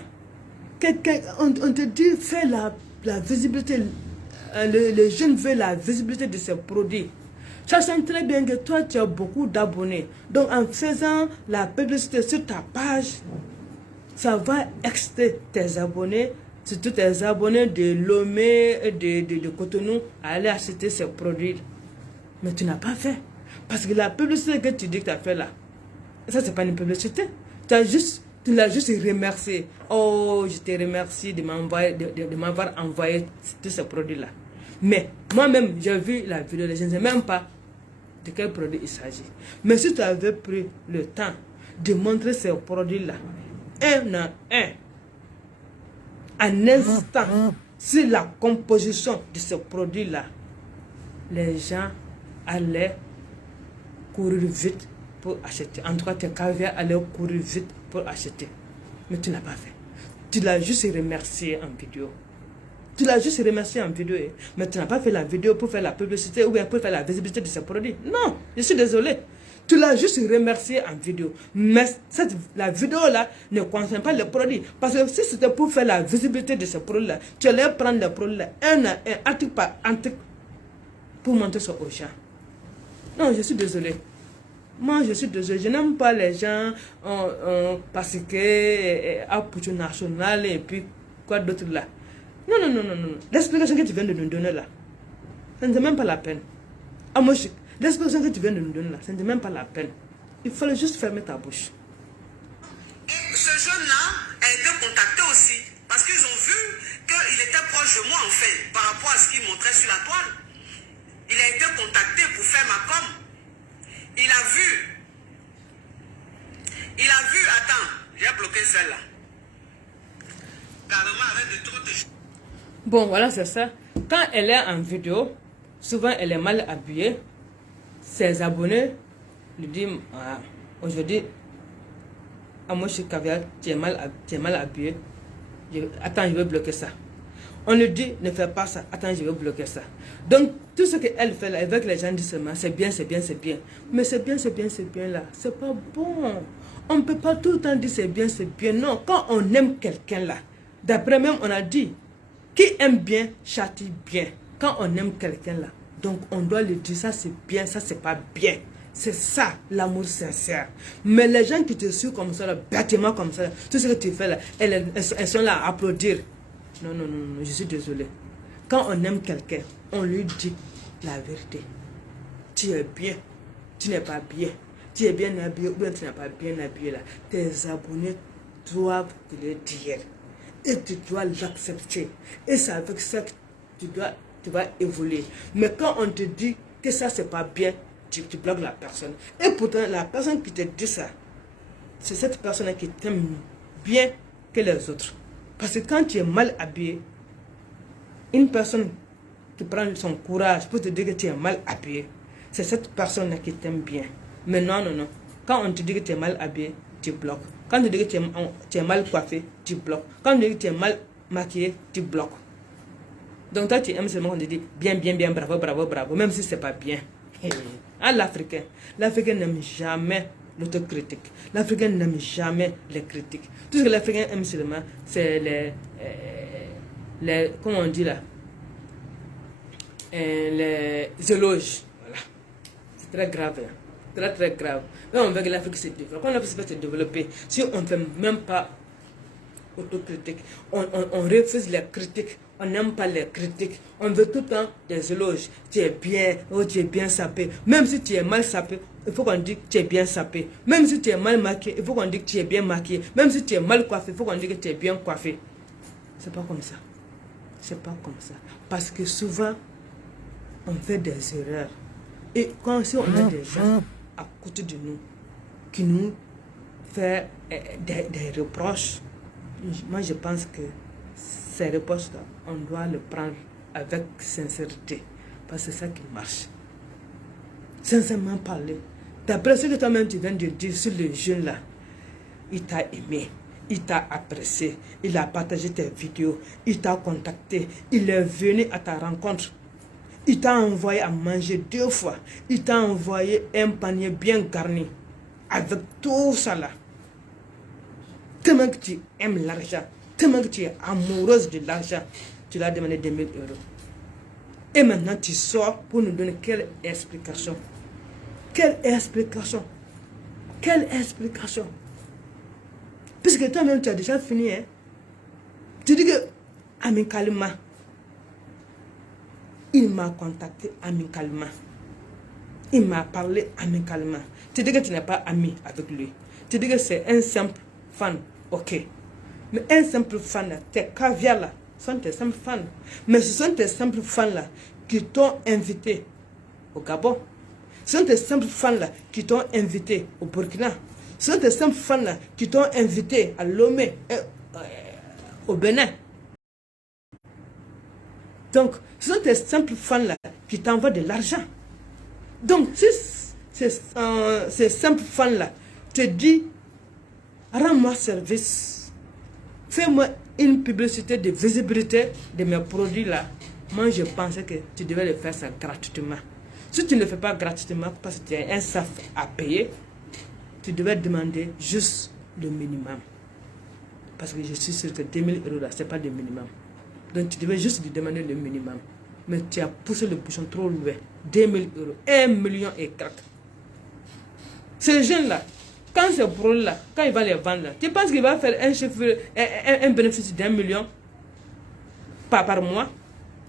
On te dit, fais la visibilité. Les jeunes veulent la visibilité de ces produits. Sachant très bien que toi, tu as beaucoup d'abonnés. Donc, en faisant la publicité sur ta page, ça va exciter tes abonnés, surtout tes abonnés de Lomé et de Cotonou, à aller acheter ces produits. Mais tu n'as pas fait. Parce que la publicité que tu dis que tu as fait là, ça, c'est pas une publicité. Tu l'as juste remercié. Oh, je te remercie de m'avoir envoyé tous ces produits-là. Mais moi-même, j'ai vu la vidéo, je ne sais même pas de quel produit il s'agit. Mais si tu avais pris le temps de montrer ces produits-là, un à un, en instant, sur la composition de ces produits-là, les gens allaient courir vite pour acheter. En tout cas, tes caviars allaient courir vite pour acheter. Mais tu n'as pas fait. Tu l'as juste remercié en vidéo. Tu l'as juste remercié en vidéo. Mais tu n'as pas fait la vidéo pour faire la publicité ou bien pour faire la visibilité de ces produits. Non, je suis désolé. Tu l'as juste remercié en vidéo. Mais la vidéo-là ne concerne pas les produits. Parce que si c'était pour faire la visibilité de ces produits-là, tu allais prendre les produits-là un à un, article par article, pour montrer ça aux gens. Non, je suis désolé. Moi, je suis désolé. Je n'aime pas les gens parce que à Poutou National et puis quoi d'autre là. Non. L'explication que tu viens de nous donner là, ça ne c'est même pas la peine. Amoshi, l'explication que tu viens de nous donner là, ça ne c'est même pas la peine. Il fallait juste fermer ta bouche. Et ce jeune-là a été contacté aussi parce qu'ils ont vu qu'il était proche de moi en fait par rapport à ce qu'il montrait sur la toile. Il a été contacté pour faire ma com. Il a vu, attends, j'ai bloqué celle-là. Carrément avec de trop de... Bon, voilà, c'est ça. Quand elle est en vidéo, souvent elle est mal habillée. Ses abonnés lui disent, ah, aujourd'hui, Amoshi Caviar, tu es mal habillé. Attends, je vais bloquer ça. On lui dit, ne fais pas ça. Attends, je vais bloquer ça. Donc, tout ce qu'elle fait là, avec les gens disent seulement, c'est bien. Mais c'est bien là. C'est pas bon. On ne peut pas tout le temps dire c'est bien. Non, quand on aime quelqu'un là, d'après même, on a dit, qui aime bien, châtie bien. Quand on aime quelqu'un là, donc on doit lui dire, ça c'est bien, ça c'est pas bien. C'est ça, l'amour sincère. Mais les gens qui te suivent comme ça, là, bêtement comme ça, là, tout ce que tu fais là, elles sont là à applaudir. Non, je suis désolé. Quand on aime quelqu'un, on lui dit la vérité. Tu es bien, tu n'es pas bien. Tu es bien habillé ou bien tu n'es pas bien habillé là. Tes abonnés doivent te le dire. Et tu dois l'accepter. Et c'est avec ça que tu vas évoluer. Mais quand on te dit que ça c'est pas bien, tu bloques la personne. Et pourtant, la personne qui te dit ça, c'est cette personne qui t'aime bien que les autres. Parce que quand tu es mal habillé, une personne qui prend son courage pour te dire que tu es mal habillé, c'est cette personne qui t'aime bien. Mais non. Quand on te dit que tu es mal habillé, tu bloques. Quand on te dit que tu es mal coiffé, tu bloques. Quand on te dit que tu es mal maquillé, tu bloques. Donc toi, tu aimes seulement qu'on te dit bien, bravo, même si ce n'est pas bien. Ah, l'Africain n'aime jamais l'autocritique. L'Africain n'aime jamais les critiques. Tout ce que l'Africain aime seulement, c'est les comment on dit là, les éloges. Voilà. C'est très grave. Très grave. Mais on veut que l'Afrique se développe. Quand l'Afrique va se développer, si on ne fait même pas autocritique, on refuse les critiques. On n'aime pas les critiques. On veut tout le temps des éloges. Tu es bien, tu es bien sapé. Même si tu es mal sapé, il faut qu'on dise que tu es bien sapé. Même si tu es mal maquillé, il faut qu'on dise que tu es bien maquillé. Même si tu es mal coiffé, il faut qu'on dise que tu es bien coiffé. C'est pas comme ça. c'est pas comme ça. Parce que souvent, on fait des erreurs. Et quand si on a des gens à côté de nous qui nous font des reproches, moi je pense que ces reproches-là, on doit les prendre avec sincérité. Parce que c'est ça qui marche. Sincèrement parler. D'après ce que toi-même tu viens de dire sur le jeune là, il t'a aimé, il t'a apprécié, il a partagé tes vidéos, il t'a contacté, il est venu à ta rencontre, il t'a envoyé à manger 2 fois, il t'a envoyé un panier bien garni, avec tout ça là. Tellement que tu aimes l'argent, tellement que tu es amoureuse de l'argent, tu l'as demandé 2000 euros. Et maintenant tu sors pour nous donner quelle explication? Quelle explication? Quelle explication? Puisque toi-même tu as déjà fini, hein? Tu dis que amicalement, il m'a contacté amicalement. Il m'a parlé amicalement. Tu dis que tu n'es pas ami avec lui. Tu dis que c'est un simple fan. Ok. Mais un simple fan, là, tes caviars là, sont tes simples fans. Mais ce sont tes simples fans là qui t'ont invité au Gabon. Ce sont tes simples fans là qui t'ont invité au Burkina. Ce sont tes simples fans là qui t'ont invité à Lomé, au Bénin. Donc, ce sont tes simples fans là qui t'envoient de l'argent. Donc, si ces simples fans là te disent, rends-moi service, fais-moi une publicité de visibilité de mes produits là, moi je pensais que tu devais le faire ça gratuitement. Si tu ne le fais pas gratuitement parce que tu as un SAF à payer, tu devais demander juste le minimum. Parce que je suis sûr que 2000 euros là, ce n'est pas le minimum. Donc tu devais juste lui demander le minimum. Mais tu as poussé le bouchon trop loin. 2000 euros, 1 million et quelques. Ces jeunes-là, quand ces produits-là, quand il va les vendre, là, tu penses qu'il va faire un bénéfice d'1 million par mois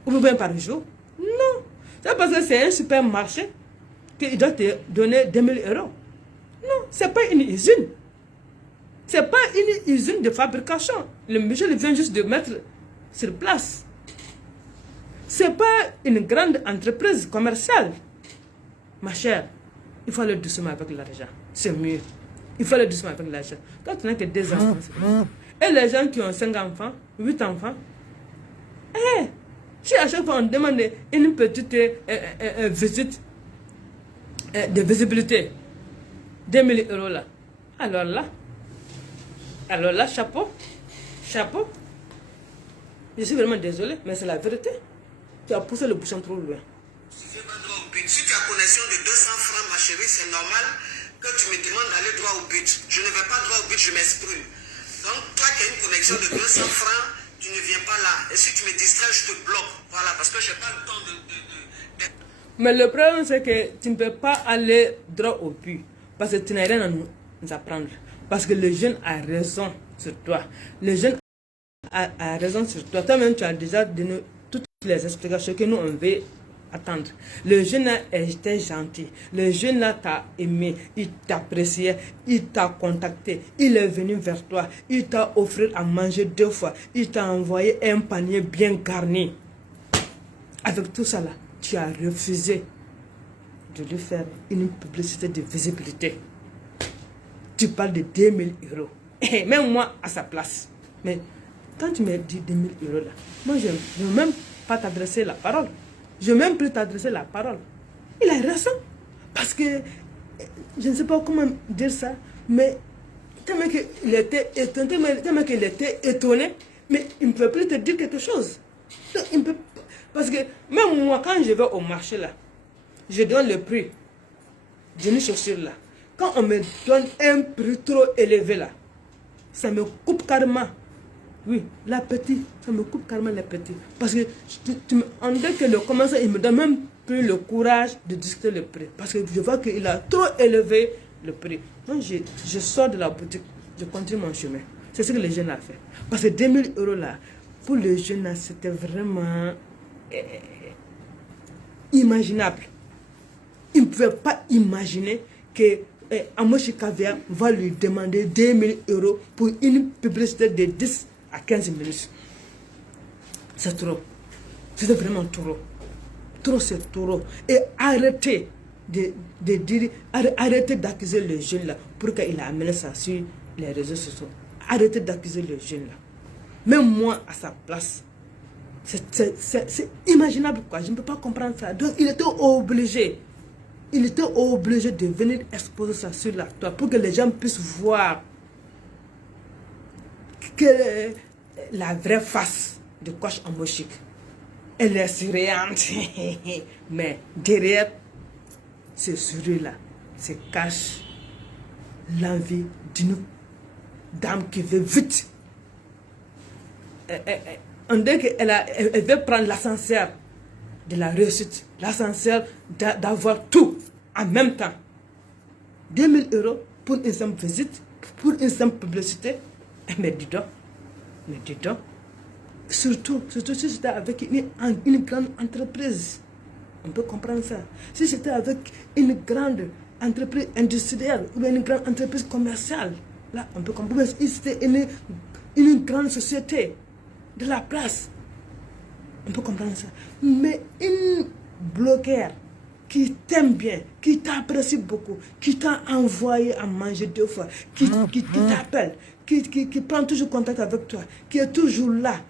ou bien par jour? Non. C'est parce que c'est un supermarché qu'il doit te donner 2000 euros. Non, ce n'est pas une usine. Ce n'est pas une usine de fabrication. Le monsieur vient juste de mettre sur place. Ce n'est pas une grande entreprise commerciale. Ma chère, il faut aller doucement avec l'argent. C'est mieux. Il faut aller doucement avec l'argent. Quand tu n'as que 2 enfants, et les gens qui ont 5 enfants, 8 enfants, si à chaque fois on demande une petite visite de visibilité, 2000 euros là, alors là, chapeau. Je suis vraiment désolé, mais c'est la vérité. Tu as poussé le bouchon trop loin. Si tu as connexion de 200 francs, ma chérie, c'est normal que tu me demandes d'aller droit au but. Je ne vais pas droit au but, je m'exprime. Donc, toi qui as une connexion de 200 francs, tu ne viens pas là. Et si tu me distrais, je te bloque. Voilà, parce que je n'ai pas le temps de... Mais le problème, c'est que tu ne peux pas aller droit au but. Parce que tu n'as rien à nous apprendre. Parce que le jeune a raison sur toi. Le jeune a raison sur toi. Toi-même, tu as déjà donné toutes les explications que nous, on veut attendre. Le jeune était gentil. Le jeune là t'a aimé. Il t'appréciait. Il t'a contacté. Il est venu vers toi. Il t'a offert à manger 2 fois. Il t'a envoyé un panier bien garni. Avec tout ça là, tu as refusé de lui faire une publicité de visibilité. Tu parles de 2000 euros. Et même moi à sa place. Mais quand tu me dis 2000 euros là, moi je ne veux même pas t'adresser la parole. Je ne veux même plus t'adresser la parole. Il a raison. Parce que, je ne sais pas comment dire ça, mais tellement qu'il était étonné, mais il ne peut plus te dire quelque chose. Donc, il peut, parce que même moi, quand je vais au marché là, je donne le prix d'une chaussure là. Quand on me donne un prix trop élevé là, ça me coupe carrément. Oui, l'appétit, ça me coupe carrément l'appétit. Parce que on dirait que le commerçant, il me donne même plus le courage de discuter le prix. Parce que je vois qu'il a trop élevé le prix. Donc je sors de la boutique, je continue mon chemin. C'est ce que le jeune a fait. Parce que 2000 euros là, pour le jeune là, c'était vraiment imaginable. Il ne pouvait pas imaginer que Amoshi Caviar va lui demander 2000 euros pour une publicité de 10 à 15 minutes. C'est trop. C'est vraiment trop. Trop, c'est trop. Et arrêtez de dire, arrêtez d'accuser les jeunes là pour qu'il amène ça sur les réseaux sociaux. Arrêtez d'accuser les jeunes là. Même moi, à sa place, c'est imaginable quoi. Je ne peux pas comprendre ça. Donc, il était obligé. Il était obligé de venir exposer ça sur la toile pour que les gens puissent voir que la vraie face de Coach Ambo-Chic. Elle est souriante. Mais derrière ce sourire-là se cache l'envie d'une dame qui veut vite. On dit qu'elle veut prendre l'ascenseur de la réussite, l'ascenseur d'avoir tout en même temps. 2000 € pour une simple visite, pour une simple publicité. Mais dis donc, surtout si c'était avec une grande entreprise, on peut comprendre ça. Si c'était avec une grande entreprise industrielle ou une grande entreprise commerciale, là on peut comprendre. Si c'était une grande société de la place, on peut comprendre ça. Mais une blogueur qui t'aime bien, qui t'apprécie beaucoup, qui t'a envoyé à manger 2 fois, qui t'appelle, qui prend toujours contact avec toi, qui est toujours là.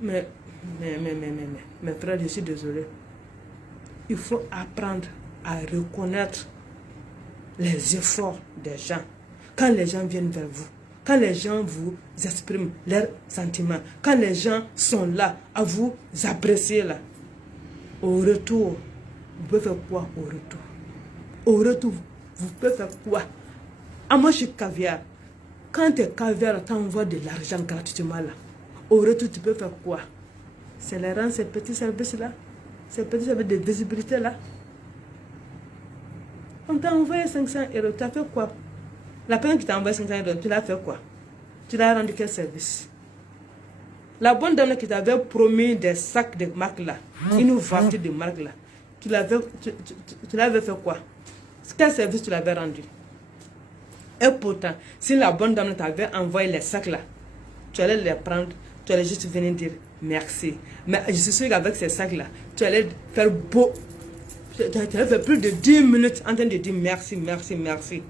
Mais frère, je suis désolé. Il faut apprendre à reconnaître les efforts des gens. Quand les gens viennent vers vous, quand les gens vous expriment leurs sentiments, quand les gens sont là à vous apprécier là, au retour, vous pouvez faire quoi au retour? Au retour, vous pouvez faire quoi? À moi, je suis caviar. Quand tu es caviar, tu envoies de l'argent gratuitement là. Au retour, tu peux faire quoi? C'est les rendre ces petits services là, ces petits services de visibilité là. On t'a envoyé 500 €, tu as fait quoi? La personne qui t'a envoyé 500 €, tu l'as fait quoi? Tu l'as rendu quel service? La bonne dame qui t'avait promis des sacs de marque là, une voiture de marque là, tu l'avais fait quoi? Quel service tu l'avais rendu? Et pourtant, si la bonne dame t'avait envoyé les sacs là, tu allais les prendre, tu allais juste venir dire merci. Mais je suis sûr qu'avec ces sacs là, tu allais faire beau. Tu allais faire plus de 10 minutes en train de dire merci, merci, merci.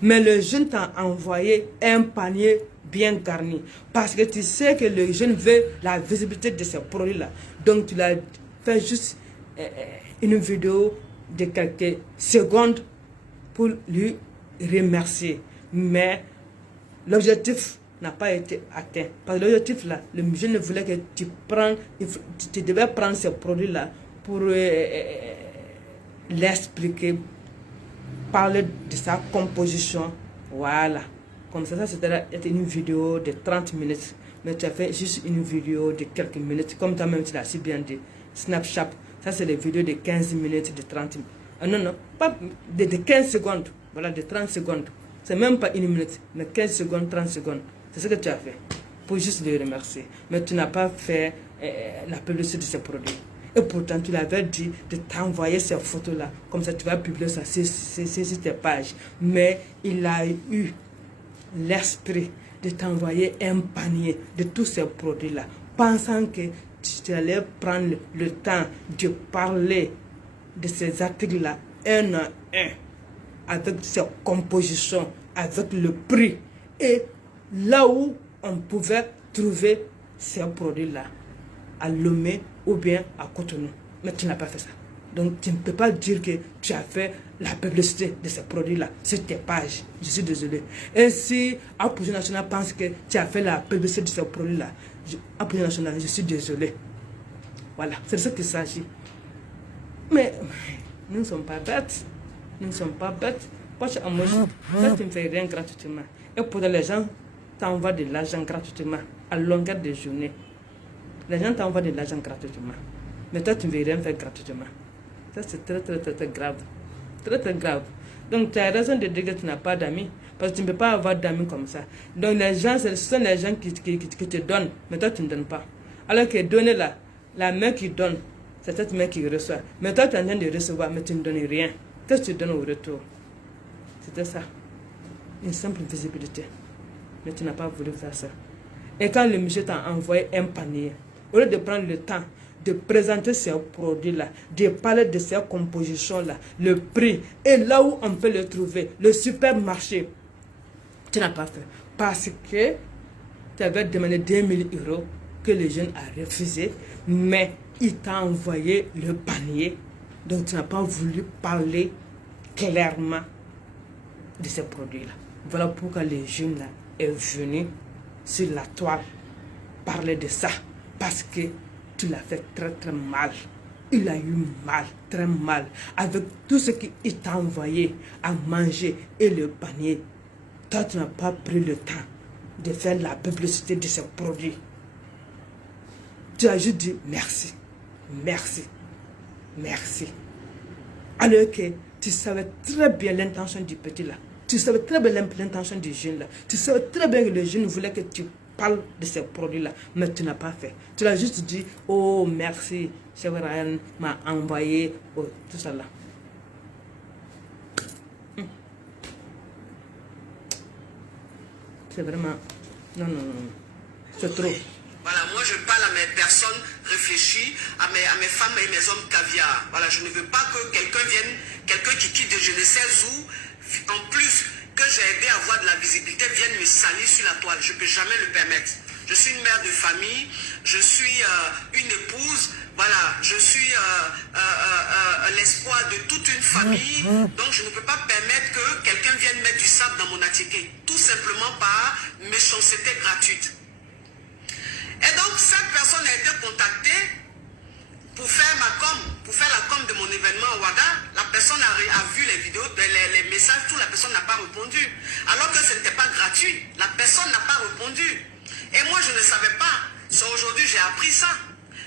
Mais le jeune t'a envoyé un panier bien garni. Parce que tu sais que le jeune veut la visibilité de ces produits-là. Donc tu l'as fait juste une vidéo de quelques secondes pour lui remercier. Mais l'objectif n'a pas été atteint. Parce que l'objectif là, le jeune voulait que tu devais prendre ces produits-là pour l'expliquer, parler de sa composition. Voilà. Comme ça c'était une vidéo de 30 minutes. Mais tu as fait juste une vidéo de quelques minutes. Comme toi-même tu l'as si bien dit. Snapchat, ça c'est des vidéos de 15 minutes, de 30 minutes. Non, pas de 15 secondes. Voilà, de 30 secondes. C'est même pas 1 minute, mais 15 secondes, 30 secondes. C'est ce que tu as fait. Pour juste le remercier. Mais tu n'as pas fait la publicité de ces produits. Et pourtant, tu l'avais dit de t'envoyer ces photos-là. Comme ça, tu vas publier ça sur tes pages. Mais il a eu l'esprit de t'envoyer un panier de tous ces produits-là. Pensant que tu allais prendre le temps de parler de ces articles-là un à un. Avec ses compositions, avec le prix. Et là où on pouvait trouver ces produits-là. À Lomé ou bien à Cotonou. Mais tu n'as pas fait ça. Donc tu ne peux pas dire que tu as fait la publicité de ces produits-là sur tes pages. Je suis désolé. Et si Apogée National pense que tu as fait la publicité de ces produits-là, Apogée National, je suis désolé. Voilà, c'est de ça qu'il s'agit. Mais nous ne sommes pas bêtes. Nous ne sommes pas bêtes. Parce que moi, ça, tu ne fais rien gratuitement. Et pour les gens t'envoient de l'argent gratuitement à longueur de journée. Les gens t'envoient de l'argent gratuitement. Mais toi, tu ne veux rien faire gratuitement. Ça, c'est très, très, très, très grave. Très, très grave. Donc, tu as raison de dire que tu n'as pas d'amis. Parce que tu ne peux pas avoir d'amis comme ça. Donc, les gens, ce sont les gens qui te donnent. Mais toi, tu ne donnes pas. Alors que donner là, la main qui donne, c'est cette main qui reçoit. Mais toi, tu es en train de recevoir, mais tu ne donnes rien. Qu'est-ce que tu donnes au retour? C'était ça. Une simple visibilité. Mais tu n'as pas voulu faire ça. Et quand le monsieur t'a envoyé un panier, au lieu de prendre le temps de présenter ces produits-là, de parler de ces compositions-là, le prix, et là où on peut le trouver, le supermarché, tu n'as pas fait. Parce que tu avais demandé 2000 € que le jeune a refusé, mais il t'a envoyé le panier, donc tu n'as pas voulu parler clairement de ces produits-là. Voilà pourquoi le jeune là est venu sur la toile parler de ça, parce que tu l'as fait très très mal. Il a eu mal, très mal, avec tout ce qu'il t'a envoyé à manger et le panier. Toi, tu n'as pas pris le temps de faire la publicité de ces produits. Tu as juste dit merci, merci, merci. Alors que tu savais très bien l'intention du petit là. Tu savais très bien l'intention du jeune là. Tu savais très bien que le jeune voulait que tu parles de ces produits-là, mais tu n'as pas fait. Tu l'as juste dit, oh merci, chef Ryan m'a envoyé, oh, tout ça là. C'est vraiment... Non, non, non. C'est trop. Voilà, moi je parle à mes personnes réfléchies, à mes femmes et mes hommes caviar. Voilà, je ne veux pas que quelqu'un vienne, quelqu'un qui quitte de je ne sais où, en plus que j'ai aidé à avoir de la visibilité, vienne me salir sur la toile. Je ne peux jamais le permettre. Je suis une mère de famille, je suis une épouse, voilà, je suis l'espoir de toute une famille. Donc je ne peux pas permettre que quelqu'un vienne mettre du sable dans mon attiqué, tout simplement par méchanceté gratuite. Et donc cette personne a été contactée pour faire ma com, pour faire la com de mon événement à Ouaga. La personne a vu les vidéos, les messages, tout, la personne n'a pas répondu. Alors que ce n'était pas gratuit, la personne n'a pas répondu. Et moi je ne savais pas. C'est aujourd'hui j'ai appris ça.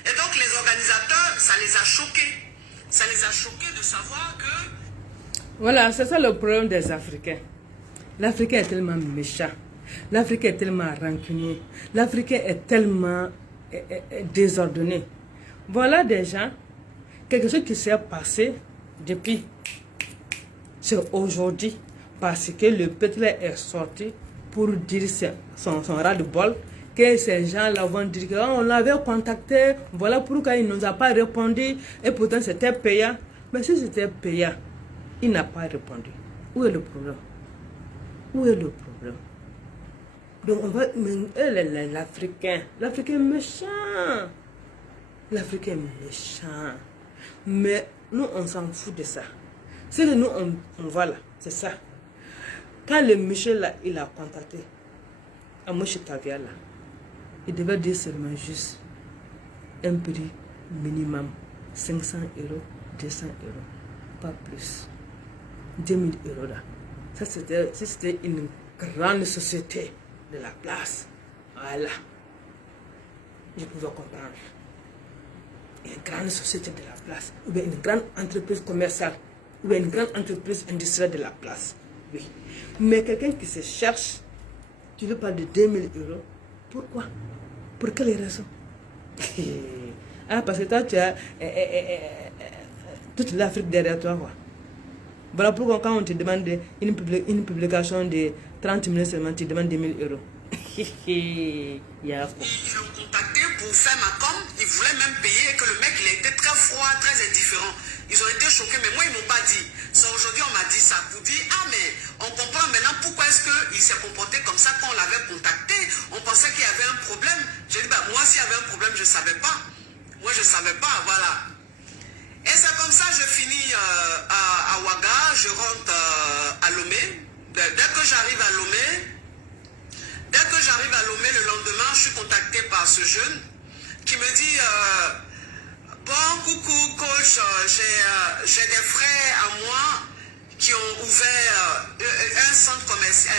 Et donc les organisateurs, ça les a choqués. Ça les a choqués de savoir que... Voilà, c'est ça le problème des Africains. L'Africain est tellement méchant. L'Africain est tellement rancunier. L'Africain est tellement désordonné. Voilà déjà quelque chose qui s'est passé depuis. C'est aujourd'hui. Parce que le petit est sorti pour dire son ras-le-bol. Que ces gens-là vont dire qu'on l'avait contacté. Voilà pourquoi il ne nous a pas répondu. Et pourtant c'était payant. Mais si c'était payant, il n'a pas répondu. Où est le problème? Où est le problème? Donc on va... L'Africain est méchant. L'Africain est méchant. Mais nous, on s'en fout de ça. Ce que nous, on voit là, c'est ça. Quand le Michel là, il a contacté à Mouche Caviar là, il devait dire seulement juste un prix minimum 500 €, 200 €, pas plus. 2000 € là. Ça c'était une grande société de la place. Voilà. Je pouvais comprendre. Une grande société de la place. Ou bien une grande entreprise commerciale. Ou bien une grande entreprise industrielle de la place. Oui. Mais quelqu'un qui se cherche, tu lui parles de 2000 €. Pourquoi? Pour quelle raison? Ah, parce que toi, tu as toute l'Afrique derrière toi, quoi. Voilà pourquoi quand on te demande une publication de 30 minutes seulement, tu demandes 2000 €. Ils l'ont contacté pour faire ma com, ils voulaient même payer et que le mec il a été très froid, très indifférent. Ils ont été choqués, mais moi ils m'ont pas dit. C'est aujourd'hui on m'a dit ça, pour dire ah mais on comprend maintenant pourquoi est-ce qu'il s'est comporté comme ça quand on l'avait contacté. On pensait qu'il y avait un problème. J'ai dit bah moi s'il y avait un problème je savais pas. Moi je savais pas, voilà. Et c'est comme ça je finis à Ouaga, je rentre à Lomé. Dès que j'arrive à Lomé, le lendemain, je suis contacté par ce jeune qui me dit bon, coucou coach, j'ai des frères à moi qui ont ouvert un centre commercial,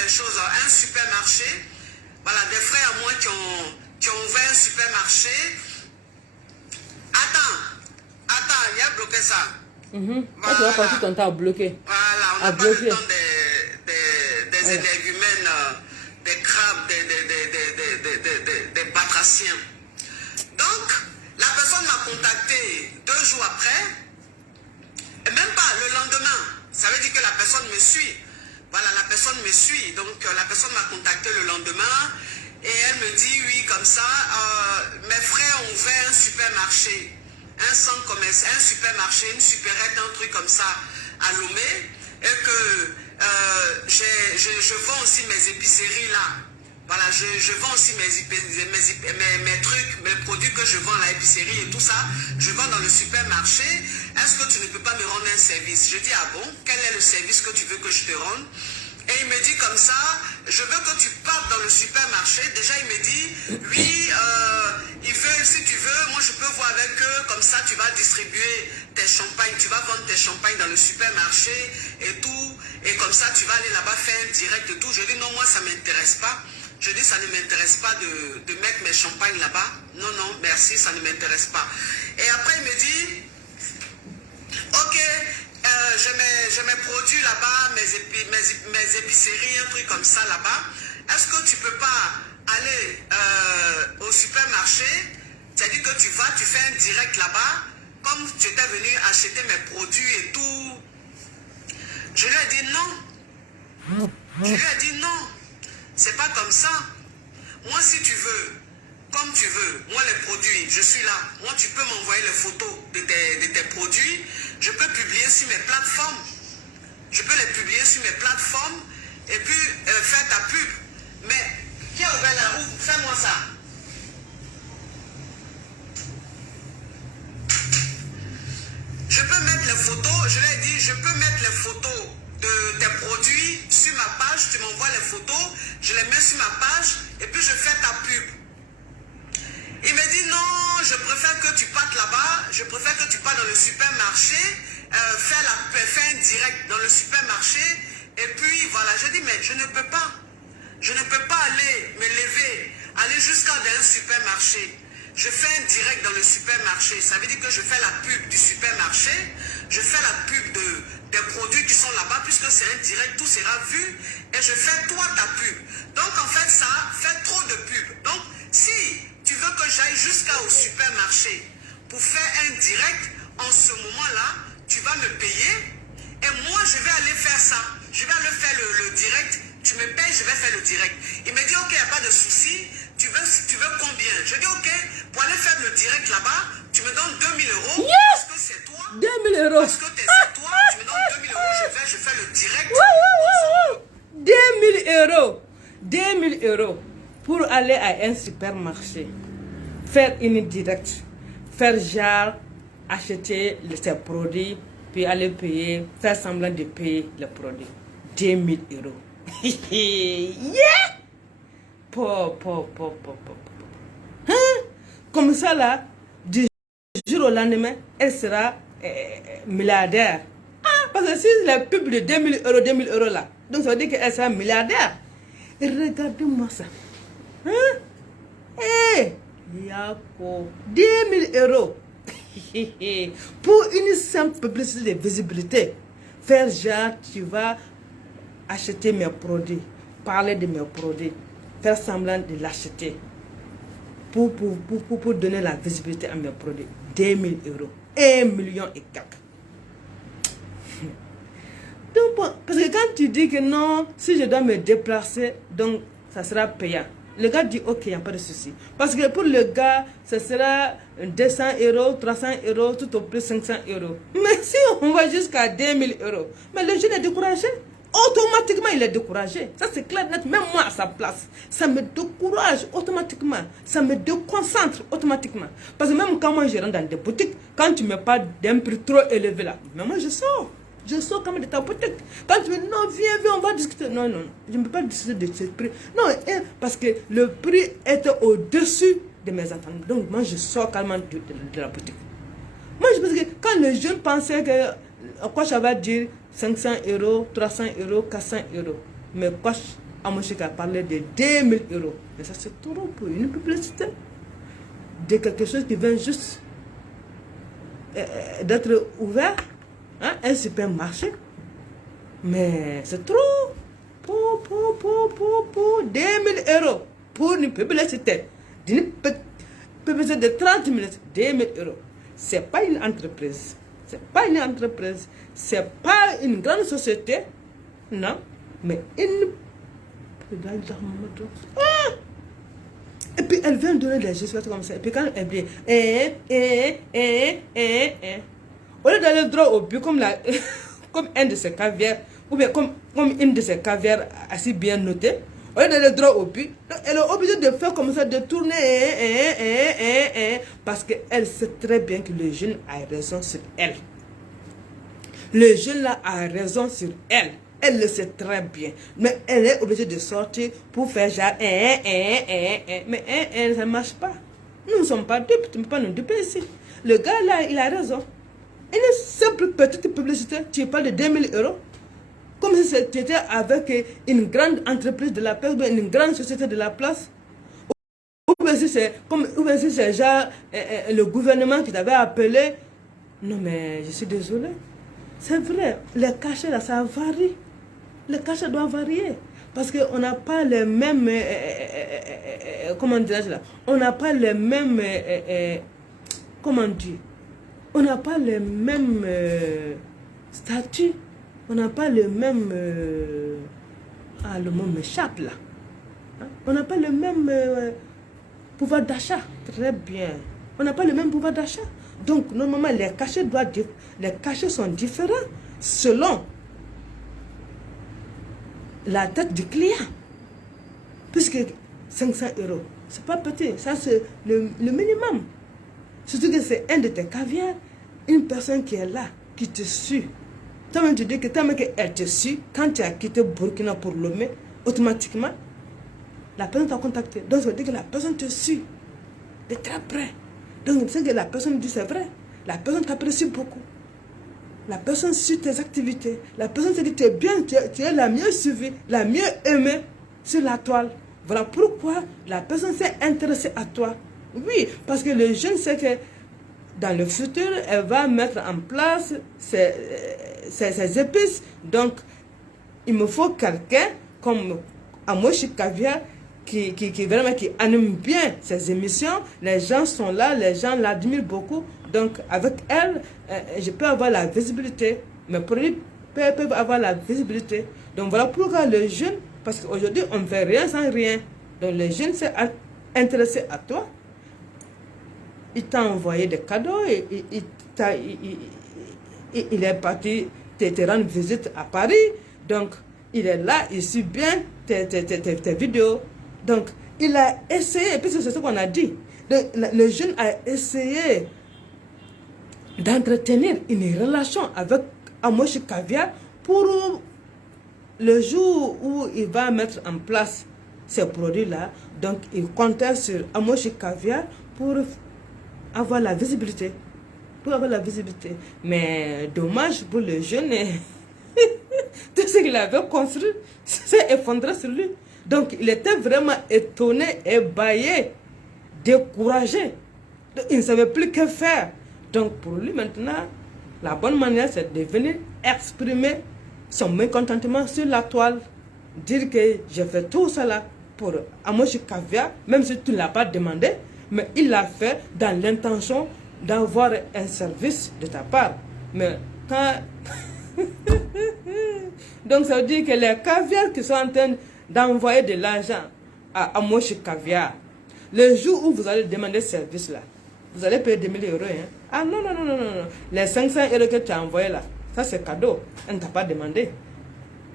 un supermarché. Voilà, des frères à moi qui ont ouvert un supermarché. Attends, il a bloqué ça. Voilà. Tu vas passer ton temps à bloquer. Voilà, on n'a pas le temps des énergumènes, des crabes, des batraciens. Donc, la personne m'a contacté 2 jours après, et même pas le lendemain. Ça veut dire que la personne me suit. Voilà, la personne me suit. Donc, la personne m'a contacté le lendemain Et elle me dit, oui, comme ça, mes frères ont ouvert un supermarché, un centre commercial, un supermarché, une supérette, un truc comme ça, à Lomé, et que je vends aussi mes épiceries là. Voilà, je vends aussi mes trucs, mes produits que je vends à l'épicerie et tout ça, je vends dans le supermarché. Est-ce que tu ne peux pas me rendre un service? Je dis, ah bon, quel est le service que tu veux que je te rende? Et il me dit comme ça, je veux que tu partes dans le supermarché. Déjà, il me dit, oui, il veut, si tu veux, moi je peux voir avec eux, comme ça tu vas distribuer tes champagnes, tu vas vendre tes champagnes dans le supermarché et tout. Et comme ça, tu vas aller là-bas faire un direct et tout. Je dis, non, moi ça ne m'intéresse pas. Je dis, ça ne m'intéresse pas de mettre mes champagnes là-bas. Non, non, merci, ça ne m'intéresse pas. Et après, il me dit, ok, j'ai mes produits là-bas, mes épiceries, un truc comme ça là-bas. Est-ce que tu peux pas aller au supermarché? C'est-à-dire que tu vas, tu fais un direct là-bas, comme tu étais venu acheter mes produits et tout. Je lui ai dit non. Je lui ai dit non. C'est pas comme ça. Moi, si tu veux, comme tu veux, moi les produits, je suis là. Moi, tu peux m'envoyer les photos de tes produits. Je peux publier sur mes plateformes. Je peux les publier sur mes plateformes et puis faire ta pub. Mais qui a ouvert la roue? Fais-moi ça. Je peux mettre les photos, je l'ai dit, je peux mettre les photos de tes produits sur ma page, tu m'envoies les photos, je les mets sur ma page et puis je fais ta pub. Il me dit non, je préfère que tu partes là-bas, je préfère que tu partes dans le supermarché, faire un direct dans le supermarché et puis voilà. Je dis mais je ne peux pas. Je ne peux pas aller me lever, aller jusqu'à un supermarché. Je fais un direct dans le supermarché. Ça veut dire que je fais la pub du supermarché. Je fais la pub des produits qui sont là-bas. Puisque c'est un direct, tout sera vu. Et je fais toi ta pub. Donc en fait, ça fait trop de pub. Donc si tu veux que j'aille jusqu'au supermarché pour faire un direct, en ce moment-là, tu vas me payer. Et moi, je vais aller faire ça. Je vais aller faire le direct. Tu me payes, je vais faire le direct. Il me dit, ok, il n'y a pas de souci. Tu veux combien? Je dis, ok, pour aller faire le direct là-bas, tu me donnes 2000 euros. Yes! Parce que c'est toi. 2000 euros. Parce que c'est toi, tu me donnes 2000 euros, je fais le direct. 2000 euros. 2000 euros pour aller à un supermarché, faire une direct, faire genre, acheter ces produits, puis aller payer, faire semblant de payer les produits. 2000 euros. Yeah! Hein? Comme ça là, du jour au lendemain, elle sera milliardaire. Ah, parce que si la pub de 2000 euros là, donc ça veut dire qu'elle sera milliardaire. Et regardez-moi ça. Hein? Hey, Yako, 2000 euros. Pour une simple publicité de visibilité. Faire genre, tu vas acheter mes produits, parler de mes produits, faire semblant de l'acheter pour donner la visibilité à mes produits. 2000 euros, 1 million et quelques. Donc, parce que quand tu dis que non, si je dois me déplacer, donc ça sera payant. Le gars dit ok, il n'y a pas de souci. Parce que pour le gars, ça sera 200 euros, 300 euros, tout au plus 500 euros. Mais si on va jusqu'à 2000 euros, mais le jeune est découragé. Automatiquement, il est découragé. Ça, c'est clair, net. Même moi, à sa place, ça me décourage automatiquement. Ça me déconcentre automatiquement. Parce que même quand moi, je rentre dans des boutiques, quand tu me parles d'un prix trop élevé là, mais moi, je sors. Je sors quand même de ta boutique. Quand tu me dis, non, viens, on va discuter. Non, non, je ne peux pas discuter de ce prix. Non, parce que le prix est au-dessus de mes attentes. Donc, moi, je sors carrément de la boutique. Moi, je pense que quand les jeunes pensaient que, quoi, ça va dire 500 euros, 300 euros, 400 euros. Mais quoi, Amoshik a parlé de 2000 euros. Mais ça, c'est trop pour une publicité. De quelque chose qui vient juste d'être ouvert. Hein, un supermarché. Mais c'est trop. Pour 2000 euros. Pour une publicité. Une publicité de 30 minutes. 2000 euros. C'est pas une entreprise. C'est pas une entreprise. C'est pas une grande société. Non. Mais une. Ah! Et puis elle vient donner des gestes comme ça. Et puis quand elle dit au lieu d'aller droit au but comme, comme un de ces caviars, ou bien comme une de ces caviars assez bien notée, au lieu d'aller droit au but, elle est obligée de faire comme ça, de tourner, parce qu'elle sait très bien que le jeune a raison sur elle. Le jeune là a raison sur elle. Elle le sait très bien. Mais elle est obligée de sortir pour faire genre, mais ça ne marche pas. Nous ne sommes pas dupes, tu ne peux pas nous duper ici. Le gars là, il a raison. Une simple petite publicité, tu parles de 2000 euros. Comme si c'était avec une grande entreprise de la place, une grande société de la place. Ou bien si c'est genre le gouvernement qui t'avait appelé. Non mais je suis désolée. C'est vrai, les cachets là, ça varie. Les cachets doivent varier. Parce qu'on n'a pas les mêmes... comment dirais-je là? On n'a pas les mêmes... comment dire? On n'a pas les mêmes statuts. On n'a pas le même... le mot m'échappe là. Hein? On n'a pas le même pouvoir d'achat. Très bien. On n'a pas le même pouvoir d'achat. Donc, normalement, les cachets sont différents selon la tête du client. Puisque 500 euros, c'est pas petit. Ça, c'est le minimum. Surtout que c'est un de tes caviars, une personne qui est là, qui te suit. Toi-même, tu dis que tellement qu'elle te suit, quand tu as quitté Burkina pour Lomé, automatiquement, la personne t'a contacté. Donc, ça veut dire que la personne te suit de très près. Donc, c'est que la personne dit c'est vrai. La personne t'apprécie beaucoup. La personne suit tes activités. La personne te dit tu es bien, tu es la mieux suivie, la mieux aimée sur la toile. Voilà pourquoi la personne s'est intéressée à toi. Oui, parce que le jeune sait que dans le futur, elle va mettre en place ses épices. Donc, il me faut quelqu'un comme Amoshi Caviar qui anime bien ses émissions. Les gens sont là, les gens l'admirent beaucoup. Donc, avec elle, je peux avoir la visibilité. Mes produits peuvent avoir la visibilité. Donc, voilà pourquoi le jeune, parce qu'aujourd'hui, on ne fait rien sans rien. Donc, le jeune s'est intéressé à toi. Il t'a envoyé des cadeaux. Il est parti te rendre visite à Paris. Donc, il est là, il suit bien tes vidéos. Donc, il a essayé, et puis c'est ce qu'on a dit. Donc, le jeune a essayé d'entretenir une relation avec Amoshi Caviar pour le jour où il va mettre en place ces produits-là. Donc, il comptait sur Amoshi Caviar pour avoir la visibilité. Mais dommage pour le jeune, tout ce qu'il avait construit s'est effondré sur lui. Donc, il était vraiment étonné, ébahi, découragé. Donc, il ne savait plus que faire. Donc, pour lui, maintenant, la bonne manière, c'est de venir exprimer son mécontentement sur la toile. Dire que j'ai fait tout cela pour Amoshi Caviar, même si tu ne l'as pas demandé, mais il l'a fait dans l'intention d'avoir un service de ta part. Mais quand... Donc, ça veut dire que les caviars qui sont en train d'envoyer de l'argent à Amoshi Caviar, le jour où vous allez demander ce service là, vous allez payer 2000 euros. Hein? Ah non. Les 500 euros que tu as envoyés là, ça c'est cadeau. Elle ne t'a pas demandé.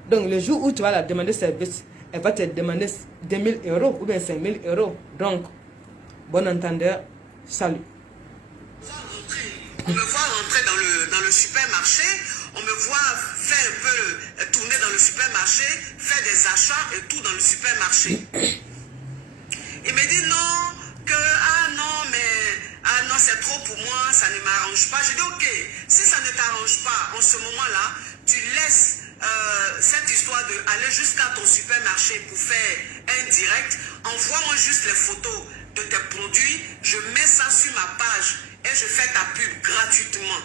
Donc le jour où tu vas la demander service, elle va te demander 2000 euros ou bien 5000 euros. Donc, bon entendeur, salut. On me voit rentrer dans le supermarché, on me voit faire un peu tourner dans le supermarché, faire des achats et tout dans le supermarché. Il me dit non, c'est trop pour moi, ça ne m'arrange pas. Je dis ok, si ça ne t'arrange pas en ce moment-là, tu laisses cette histoire de aller jusqu'à ton supermarché pour faire un direct, envoie-moi juste les photos de tes produits, je mets ça sur ma page et je fais ta pub gratuitement.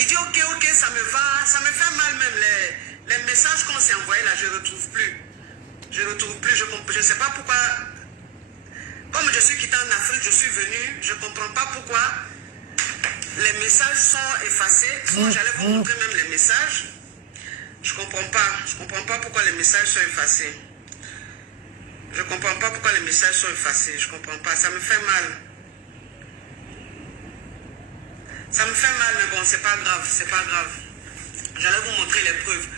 Il dit ok, ça me va, ça me fait mal même les messages qu'on s'est envoyés là, je ne retrouve plus. Je ne sais pas pourquoi. Comme je suis quitté en Afrique, je suis venu, je ne comprends pas pourquoi les messages sont effacés. Sinon, j'allais vous montrer même les messages. Je ne comprends pas pourquoi les messages sont effacés. Je comprends pas pourquoi les messages sont effacés. Je comprends pas. Ça me fait mal. Ça me fait mal, mais bon, c'est pas grave. C'est pas grave. J'allais vous montrer les preuves.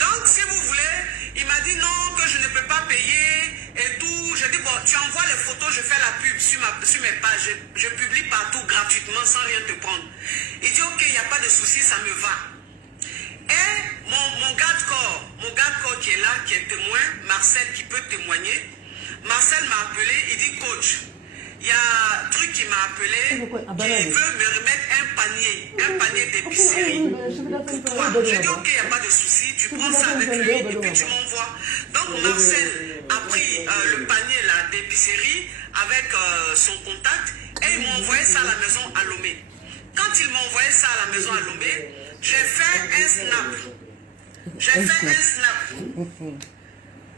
Donc, si vous voulez, il m'a dit non, que je ne peux pas payer et tout. J'ai dit, bon, tu envoies les photos, je fais la pub sur mes pages. Je publie partout gratuitement sans rien te prendre. Il dit, ok, il n'y a pas de souci, ça me va. Et mon garde-corps qui est là, qui est témoin, Marcel, qui peut témoigner, Marcel m'a appelé, il dit, coach, il y a un truc qui m'a appelé, qui veut me remettre un panier d'épicerie pour toi. J'ai dit, ok, il n'y a pas de souci, tu prends ça avec lui et puis tu m'envoies. Donc Marcel a pris le panier d'épicerie avec son contact et il m'a envoyé ça à la maison à Lomé. Quand il m'a envoyé ça à la maison à Lomé, j'ai fait un snap.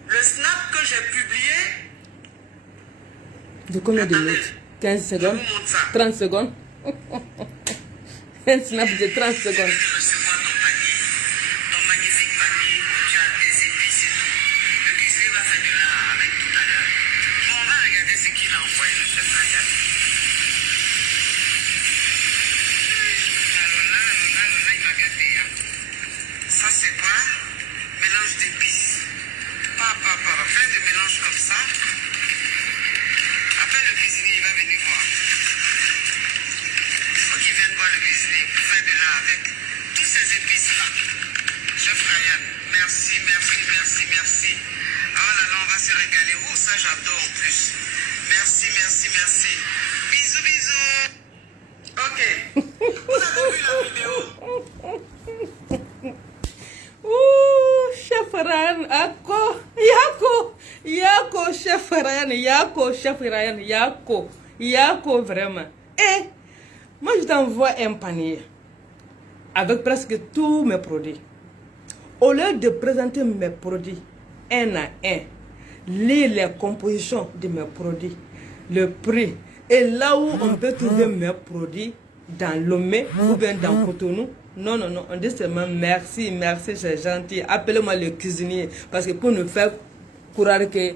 Le snap que j'ai publié. De combien de minutes? 15 secondes? Je vous montre ça. 30 secondes? Un snap de 30 secondes. Je vais recevoir ton magnifique panier, tu as des épices et tout. Le cuisinier va faire de l'art avec tout à l'heure. Bon, on va regarder ce qu'il a envoyé, le chef Ryan. Lola, il m'a gâté. Ça, c'est quoi? Mélange d'épices. Plein de mélanges comme ça. Appelle le cuisinier, il va venir voir. Faut qu'il vienne voir le cuisinier pour faire de l'art avec tous ces épices-là. Chef Ryan, merci. Oh là là, on va se régaler. Oh, ça, j'adore en plus. Merci. Bisous. Ok. Vous avez vu la vidéo? Ouh, chef Ryan, Yako, chef Ryan, Yako, vraiment. Et moi, je t'envoie un panier avec presque tous mes produits. Au lieu de présenter mes produits un à un, lire les compositions de mes produits, le prix, et là où on peut trouver mes produits, dans Lomé ou bien dans Cotonou. Non, on dit seulement merci, c'est gentil. Appelez-moi le cuisinier, parce que pour nous faire croire que...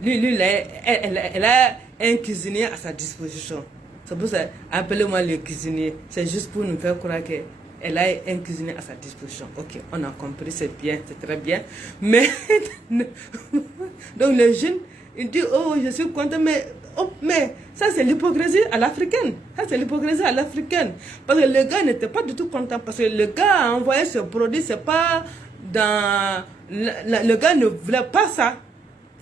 Lui, elle a un cuisinier à sa disposition. C'est pour ça, appelez-moi le cuisinier. C'est juste pour nous faire croire qu'elle a un cuisinier à sa disposition. Ok, on a compris, c'est bien, c'est très bien. Mais, donc le jeune, il dit, oh, je suis content, mais ça c'est l'hypocrisie à l'africaine. Parce que le gars n'était pas du tout content. Parce que le gars a envoyé ce produit, c'est pas dans... Le gars ne voulait pas ça.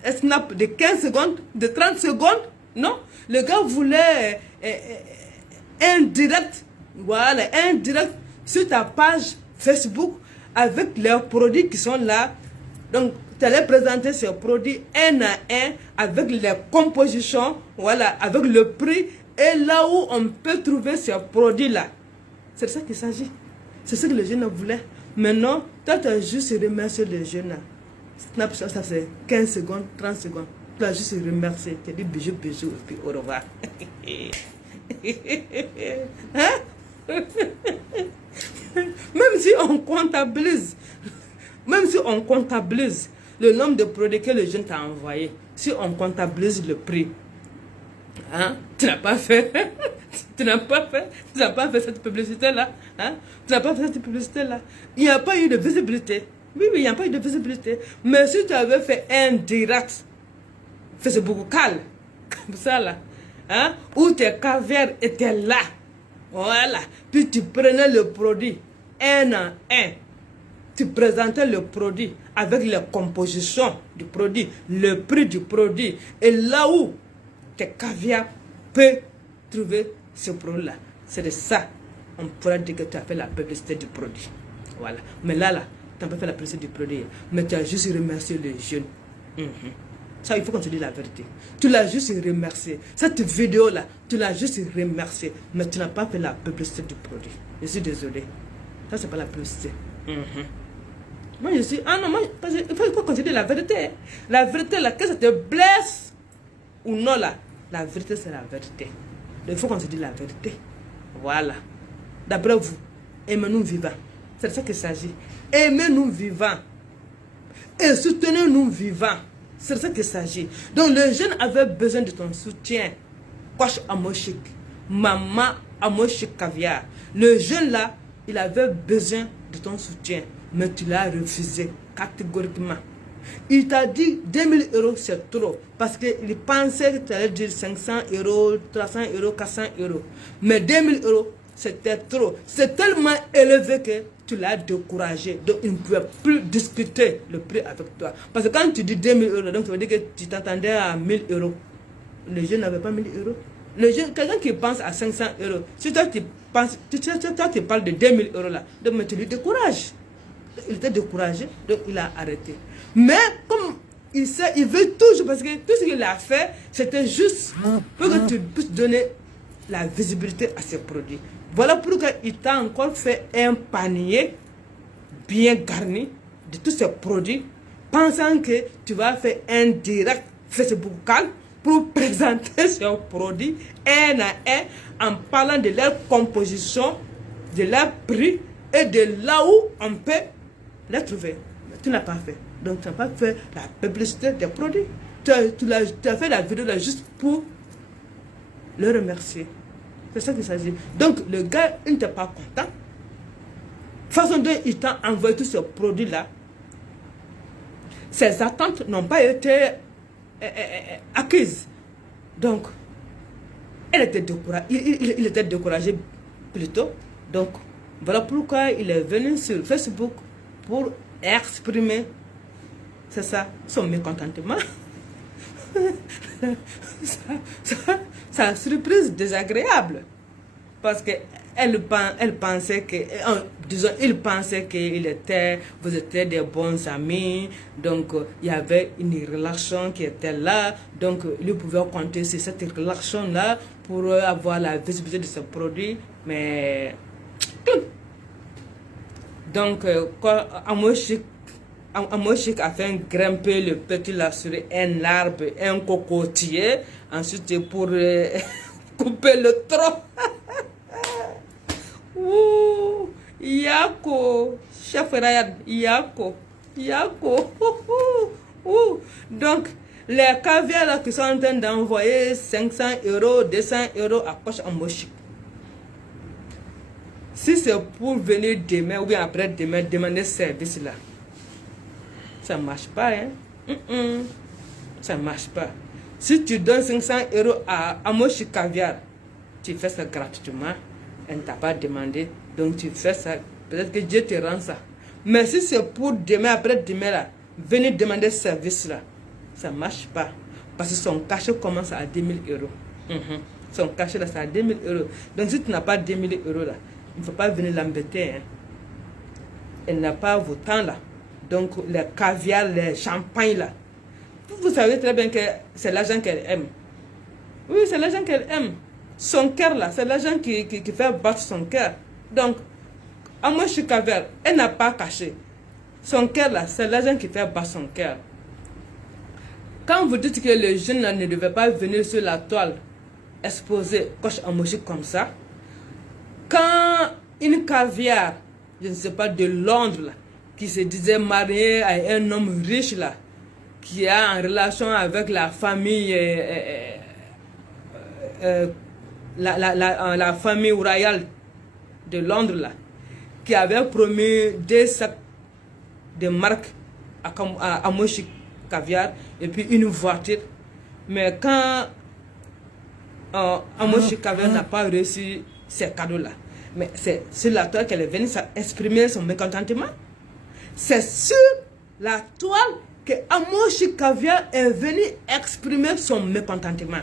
Un snap de 15 secondes, de 30 secondes. Non, le gars voulait un direct. Voilà, un direct sur ta page Facebook avec les produits qui sont là. Donc, tu allais présenter ces produits un à un avec les compositions, voilà, avec le prix et là où on peut trouver ces produits-là. C'est de ça qu'il s'agit. C'est ce que les jeunes voulaient. Maintenant, toi, tu as juste remercié les jeunes. Snapchat, ça c'est 15 secondes, 30 secondes. Tu as juste remercié. Tu as dit bisous, et puis au revoir. Hein? Même si on comptabilise le nombre de produits que le jeune t'a envoyé, si on comptabilise le prix, hein, tu n'as pas fait cette publicité-là. Hein? Il n'y a pas eu de visibilité. Oui, il n'y a pas eu de visibilité. Mais si tu avais fait un direct, c'est beaucoup calme, comme ça là, hein, où tes caviars étaient là, voilà, puis tu prenais le produit un à un, tu présentais le produit avec les compositions du produit, le prix du produit, et là où tes caviars peuvent trouver ce produit-là. C'est de ça, on pourra dire que tu as fait la publicité du produit. Voilà. Mais là, tu n'as pas fait la publicité du produit, mais tu as juste remercié les jeunes. Ça, il faut qu'on te dise la vérité. Tu l'as juste remercié. Cette vidéo-là, tu l'as juste remercié, mais tu n'as pas fait la publicité du produit. Je suis désolé. Ça, c'est pas la publicité. Moi, je suis... Ah non, moi, parce il faut qu'on te dise la vérité. La vérité, là, que ça te blesse ou non, là, la vérité, c'est la vérité. Il faut qu'on se dise la vérité. Voilà. D'après vous, aimez-nous vivants. C'est de ça qu'il s'agit. Aimez-nous vivants. Et soutenez-nous vivants. C'est de ça qu'il s'agit. Donc le jeune avait besoin de ton soutien. Coach Amoshik, maman Amoshik Caviar. Le jeune là, il avait besoin de ton soutien. Mais tu l'as refusé catégoriquement. Il t'a dit 2000 euros c'est trop. Parce qu'il pensait que tu allais dire 500 euros, 300 euros, 400 euros. Mais 2000 euros c'était trop. C'est tellement élevé que tu l'as découragé. Donc il ne pouvait plus discuter le prix avec toi. Parce que quand tu dis 2000 euros, donc ça veut dire que tu t'attendais à 1000 euros. Le jeune n'avait pas 1000 euros. Le jeune, quelqu'un qui pense à 500 euros, si toi tu penses, toi tu parles de 2000 euros là, donc mais tu lui décourages. Il était découragé, donc il a arrêté. Mais comme il sait, il veut toujours, parce que tout ce qu'il a fait, c'était juste pour que tu puisses donner la visibilité à ses produits. Voilà pourquoi il t'a encore fait un panier bien garni de tous ces produits, pensant que tu vas faire un direct Facebookal pour présenter ces produits un à un en parlant de leur composition, de leur prix et de là où on peut les trouver. Mais tu n'as pas fait. Donc tu n'as pas fait la publicité des produits. Tu as fait la vidéo là juste pour le remercier. C'est ça qu'il s'agit. Donc le gars, il n'était pas content. Façon dont il t'a envoyé tous ces produits-là, ses attentes n'ont pas été acquises. Donc, il était découragé plutôt. Donc, voilà pourquoi il est venu sur Facebook pour exprimer, c'est ça, son mécontentement. Sa surprise désagréable. Parce que elle pensait que, disons, il pensait que vous étiez des bons amis, donc il y avait une relation qui était là, donc il pouvait compter sur cette relation-là pour avoir la visibilité de ce produit, mais donc quand Amoshik a fait grimper le petit là sur un arbre, un cocotier, ensuite pour couper le tronc. Ouh, Yako, chef Ryan, Yako. Donc, les caviars là qui sont en train d'envoyer 500 euros, 200 euros à Coach Amoshik. Si c'est pour venir demain ou bien après-demain demander ce service là, ça ne marche pas, hein? Ça ne marche pas. Si tu donnes 500 euros à Amoshik Caviar, tu fais ça gratuitement. Elle ne t'a pas demandé, donc tu fais ça. Peut-être que Dieu te rend ça. Mais si c'est pour demain, après-demain, là, venir demander ce service là, ça ne marche pas. Parce que son cachet commence à 2000 euros. Son cachet là, c'est à 2000 euros. Donc si tu n'as pas 2000 euros là, il ne faut pas venir l'embêter. Hein. Elle n'a pas vos temps là. Donc les caviar, les champagnes là. Vous savez très bien que c'est l'argent qu'elle aime. Oui, c'est l'argent qu'elle aime. Son cœur là, c'est l'argent qui fait battre son cœur. Donc, Amoshik Caviar, elle n'a pas caché. Son cœur là, c'est l'argent qui fait battre son cœur. Quand vous dites que le jeune là ne devait pas venir sur la toile exposer Coach Amoshik comme ça, quand une caviar, je ne sais pas, de Londres là, qui se disait mariée à un homme riche là, qui est en relation avec la famille la famille royale de Londres là, qui avait promis 2 sacs de marque à Amoshik Caviar et puis une voiture. Mais quand Amoshik Caviar n'a pas reçu ces cadeaux là, mais c'est sur la toile qu'elle est venue exprimer son mécontentement. C'est sur la toile que Amoshik Caviar est venu exprimer son mécontentement.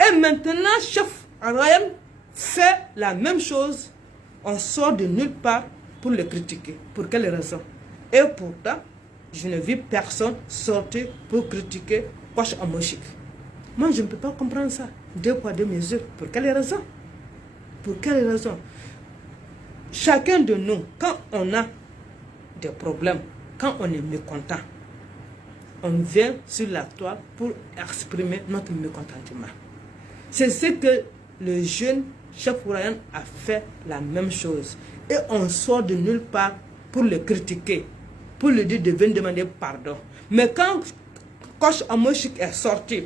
Et maintenant, chef Ryan fait la même chose. On sort de nulle part pour le critiquer. Pour quelle raison? Et pourtant, je ne vis personne sortir pour critiquer Coach Amoshik. Moi, je ne peux pas comprendre ça. 2 poids 2 mesures. Pour quelle raison? Pour quelle raison? Chacun de nous, quand on a des problèmes, quand on est mécontent, on vient sur la toile pour exprimer notre mécontentement. C'est ce que le jeune chef Ryan a fait la même chose. Et on sort de nulle part pour le critiquer, pour lui dire de venir demander pardon. Mais quand Coach Amoshik est sorti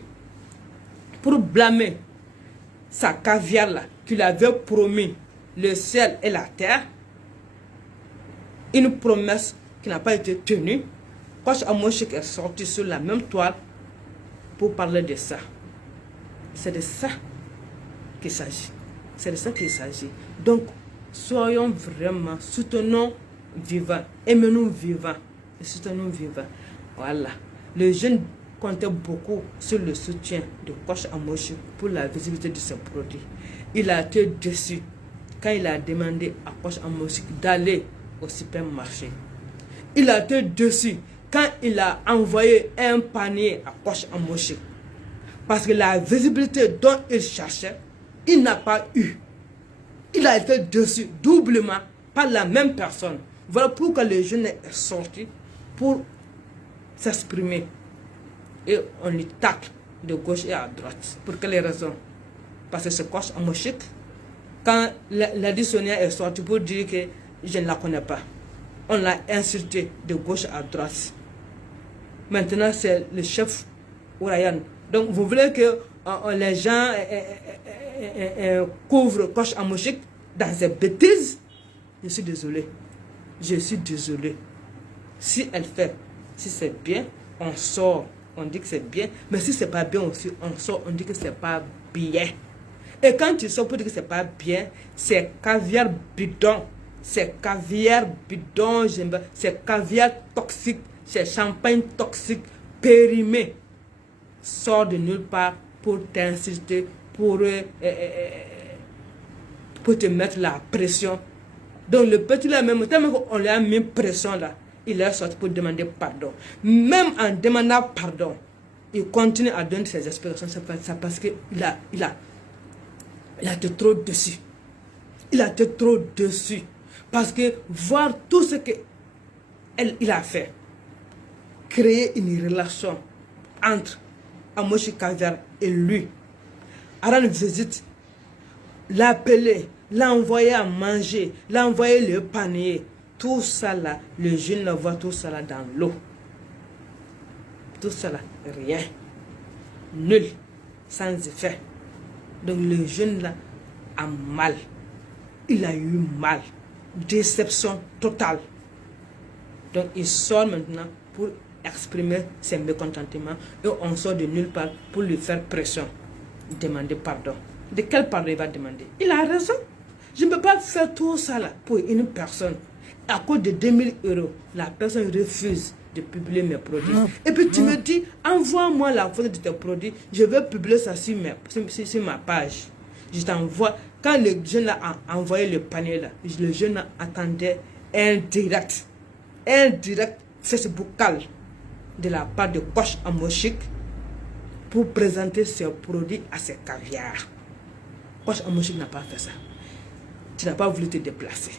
pour blâmer sa caviar là, qu'il avait promis le ciel et la terre, une promesse qui n'a pas été tenue, Coach Amoshik est sorti sur la même toile pour parler de ça. C'est de ça qu'il s'agit. C'est de ça qu'il s'agit. Donc, soyons vraiment, soutenons vivants, aimons-nous vivants, et soutenons vivants. Voilà. Le jeune comptait beaucoup sur le soutien de Coach Amoshik pour la visibilité de ses produits. Il a été déçu quand il a demandé à Coach Amoshik d'aller au supermarché. Il a été déçu quand il a envoyé un panier à Coach Amoshik. Parce que la visibilité dont il cherchait, il n'a pas eu. Il a été déçu doublement par la même personne. Voilà pourquoi le jeune est sorti pour s'exprimer. Et on lui tacle de gauche et à droite. Pour quelles raisons? Parce que ce Coach Amoshik, quand l'additionnel est sorti pour dire que je ne la connais pas, on l'a insulté de gauche à droite. Maintenant, c'est le chef Ryan. Donc, vous voulez que les gens couvrent Coach Amoshik dans ces bêtises? Je suis désolé. Je suis désolé. Si elle fait, si c'est bien, on sort, on dit que c'est bien. Mais si c'est pas bien aussi, on sort, on dit que c'est pas bien. Et quand tu sors pour dire que c'est pas bien, c'est caviar bidon. C'est caviar bidon, c'est caviar toxique, c'est champagne toxique, périmé. Sort de nulle part pour t'insulter, pour te mettre la pression. Donc le petit là, même tellement qu'on lui a mis pression là, il est sorti pour demander pardon. Même en demandant pardon, il continue à donner ses explications. C'est parce qu'il a été trop dessus. Il a été trop dessus. Parce que voir tout ce qu'il a fait, créer une relation entre Amoshik Caviar et lui, rendre visite, l'appeler, l'envoyer à manger, l'envoyer le panier, tout ça là, le jeune le voit tout ça là dans l'eau. Tout ça là, rien. Nul, sans effet. Donc le jeune là a mal. Il a eu mal. Déception totale. Donc il sort maintenant pour exprimer ses mécontentements et on sort de nulle part pour lui faire pression. Demander pardon. De quel pardon il va demander? Il a raison. Je ne peux pas faire tout ça là pour une personne. À cause de 2000 €, la personne refuse de publier mes produits. Et puis tu me dis, envoie-moi la photo de tes produits, je vais publier ça sur ma page. Je t'envoie. Quand le jeune a envoyé le panier là, le jeune attendait un direct Facebook de la part de Coach Amoshik pour présenter ses produits à ses caviars. Coach Amoshik n'a pas fait ça. Tu n'as pas voulu te déplacer.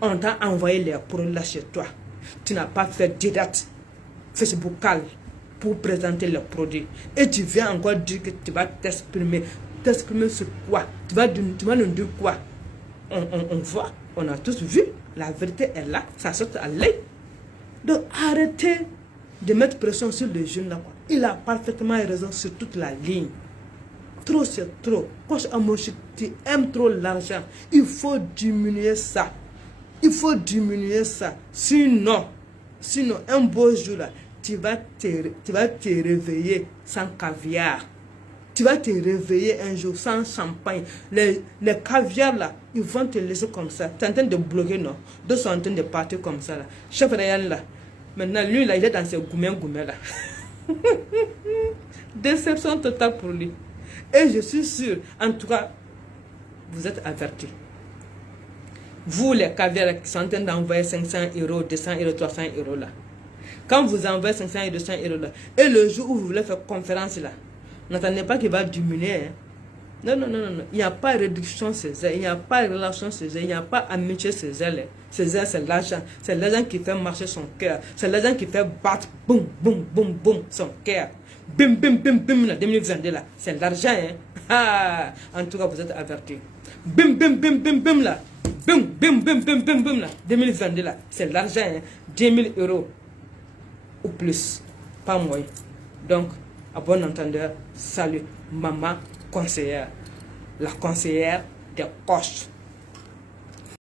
On t'a envoyé les produits là chez toi. Tu n'as pas fait direct Facebook pour présenter les produits. Et tu viens encore dire que tu vas t'exprimer. T'exprimer sur quoi? Tu vas nous dire quoi? On voit, on a tous vu. La vérité est là, ça saute à l'œil. Donc arrêtez de mettre pression sur le jeune là. Il a parfaitement raison sur toute la ligne. Trop c'est trop. Coach Amoshik, tu aimes trop l'argent. Il faut diminuer ça. Il faut diminuer ça. Sinon, un beau jour là, tu vas te réveiller sans caviar. Tu vas te réveiller un jour sans champagne. Les caviars là, ils vont te laisser comme ça. Tu es en train de bloquer, non? D'autres sont en train de partir comme ça là. Chef Ryan là, maintenant lui là, il est dans ses goumets là. Déception totale pour lui. Et je suis sûr, en tout cas, vous êtes avertis. Vous les caviars qui sont en train d'envoyer 500 €, 200 €, 300 € là. Quand vous envoyez 500 et 200 € là, et le jour où vous voulez faire conférence là, n'attendez pas qu'il va diminuer. Hein. Non. Il n'y a pas réduction Césaire, il n'y a pas relation Césaire, il n'y a pas amitié Césaire. Césaire, c'est l'argent. C'est l'argent qui fait marcher son cœur. C'est l'argent qui fait battre, boum, boum, boum, boum, son cœur. Bim, bim, bim, bim, là, 2022 là. C'est l'argent, hein. En tout cas, vous êtes avertis. Bim, bim, bim, bim, bim là. Bim, bim, bim, bim, bim, bim là. 2022 là. C'est l'argent, hein. 10 000 euros ou plus. Pas moins. Donc, à bon entendeur, salut, maman conseillère. La conseillère des poches.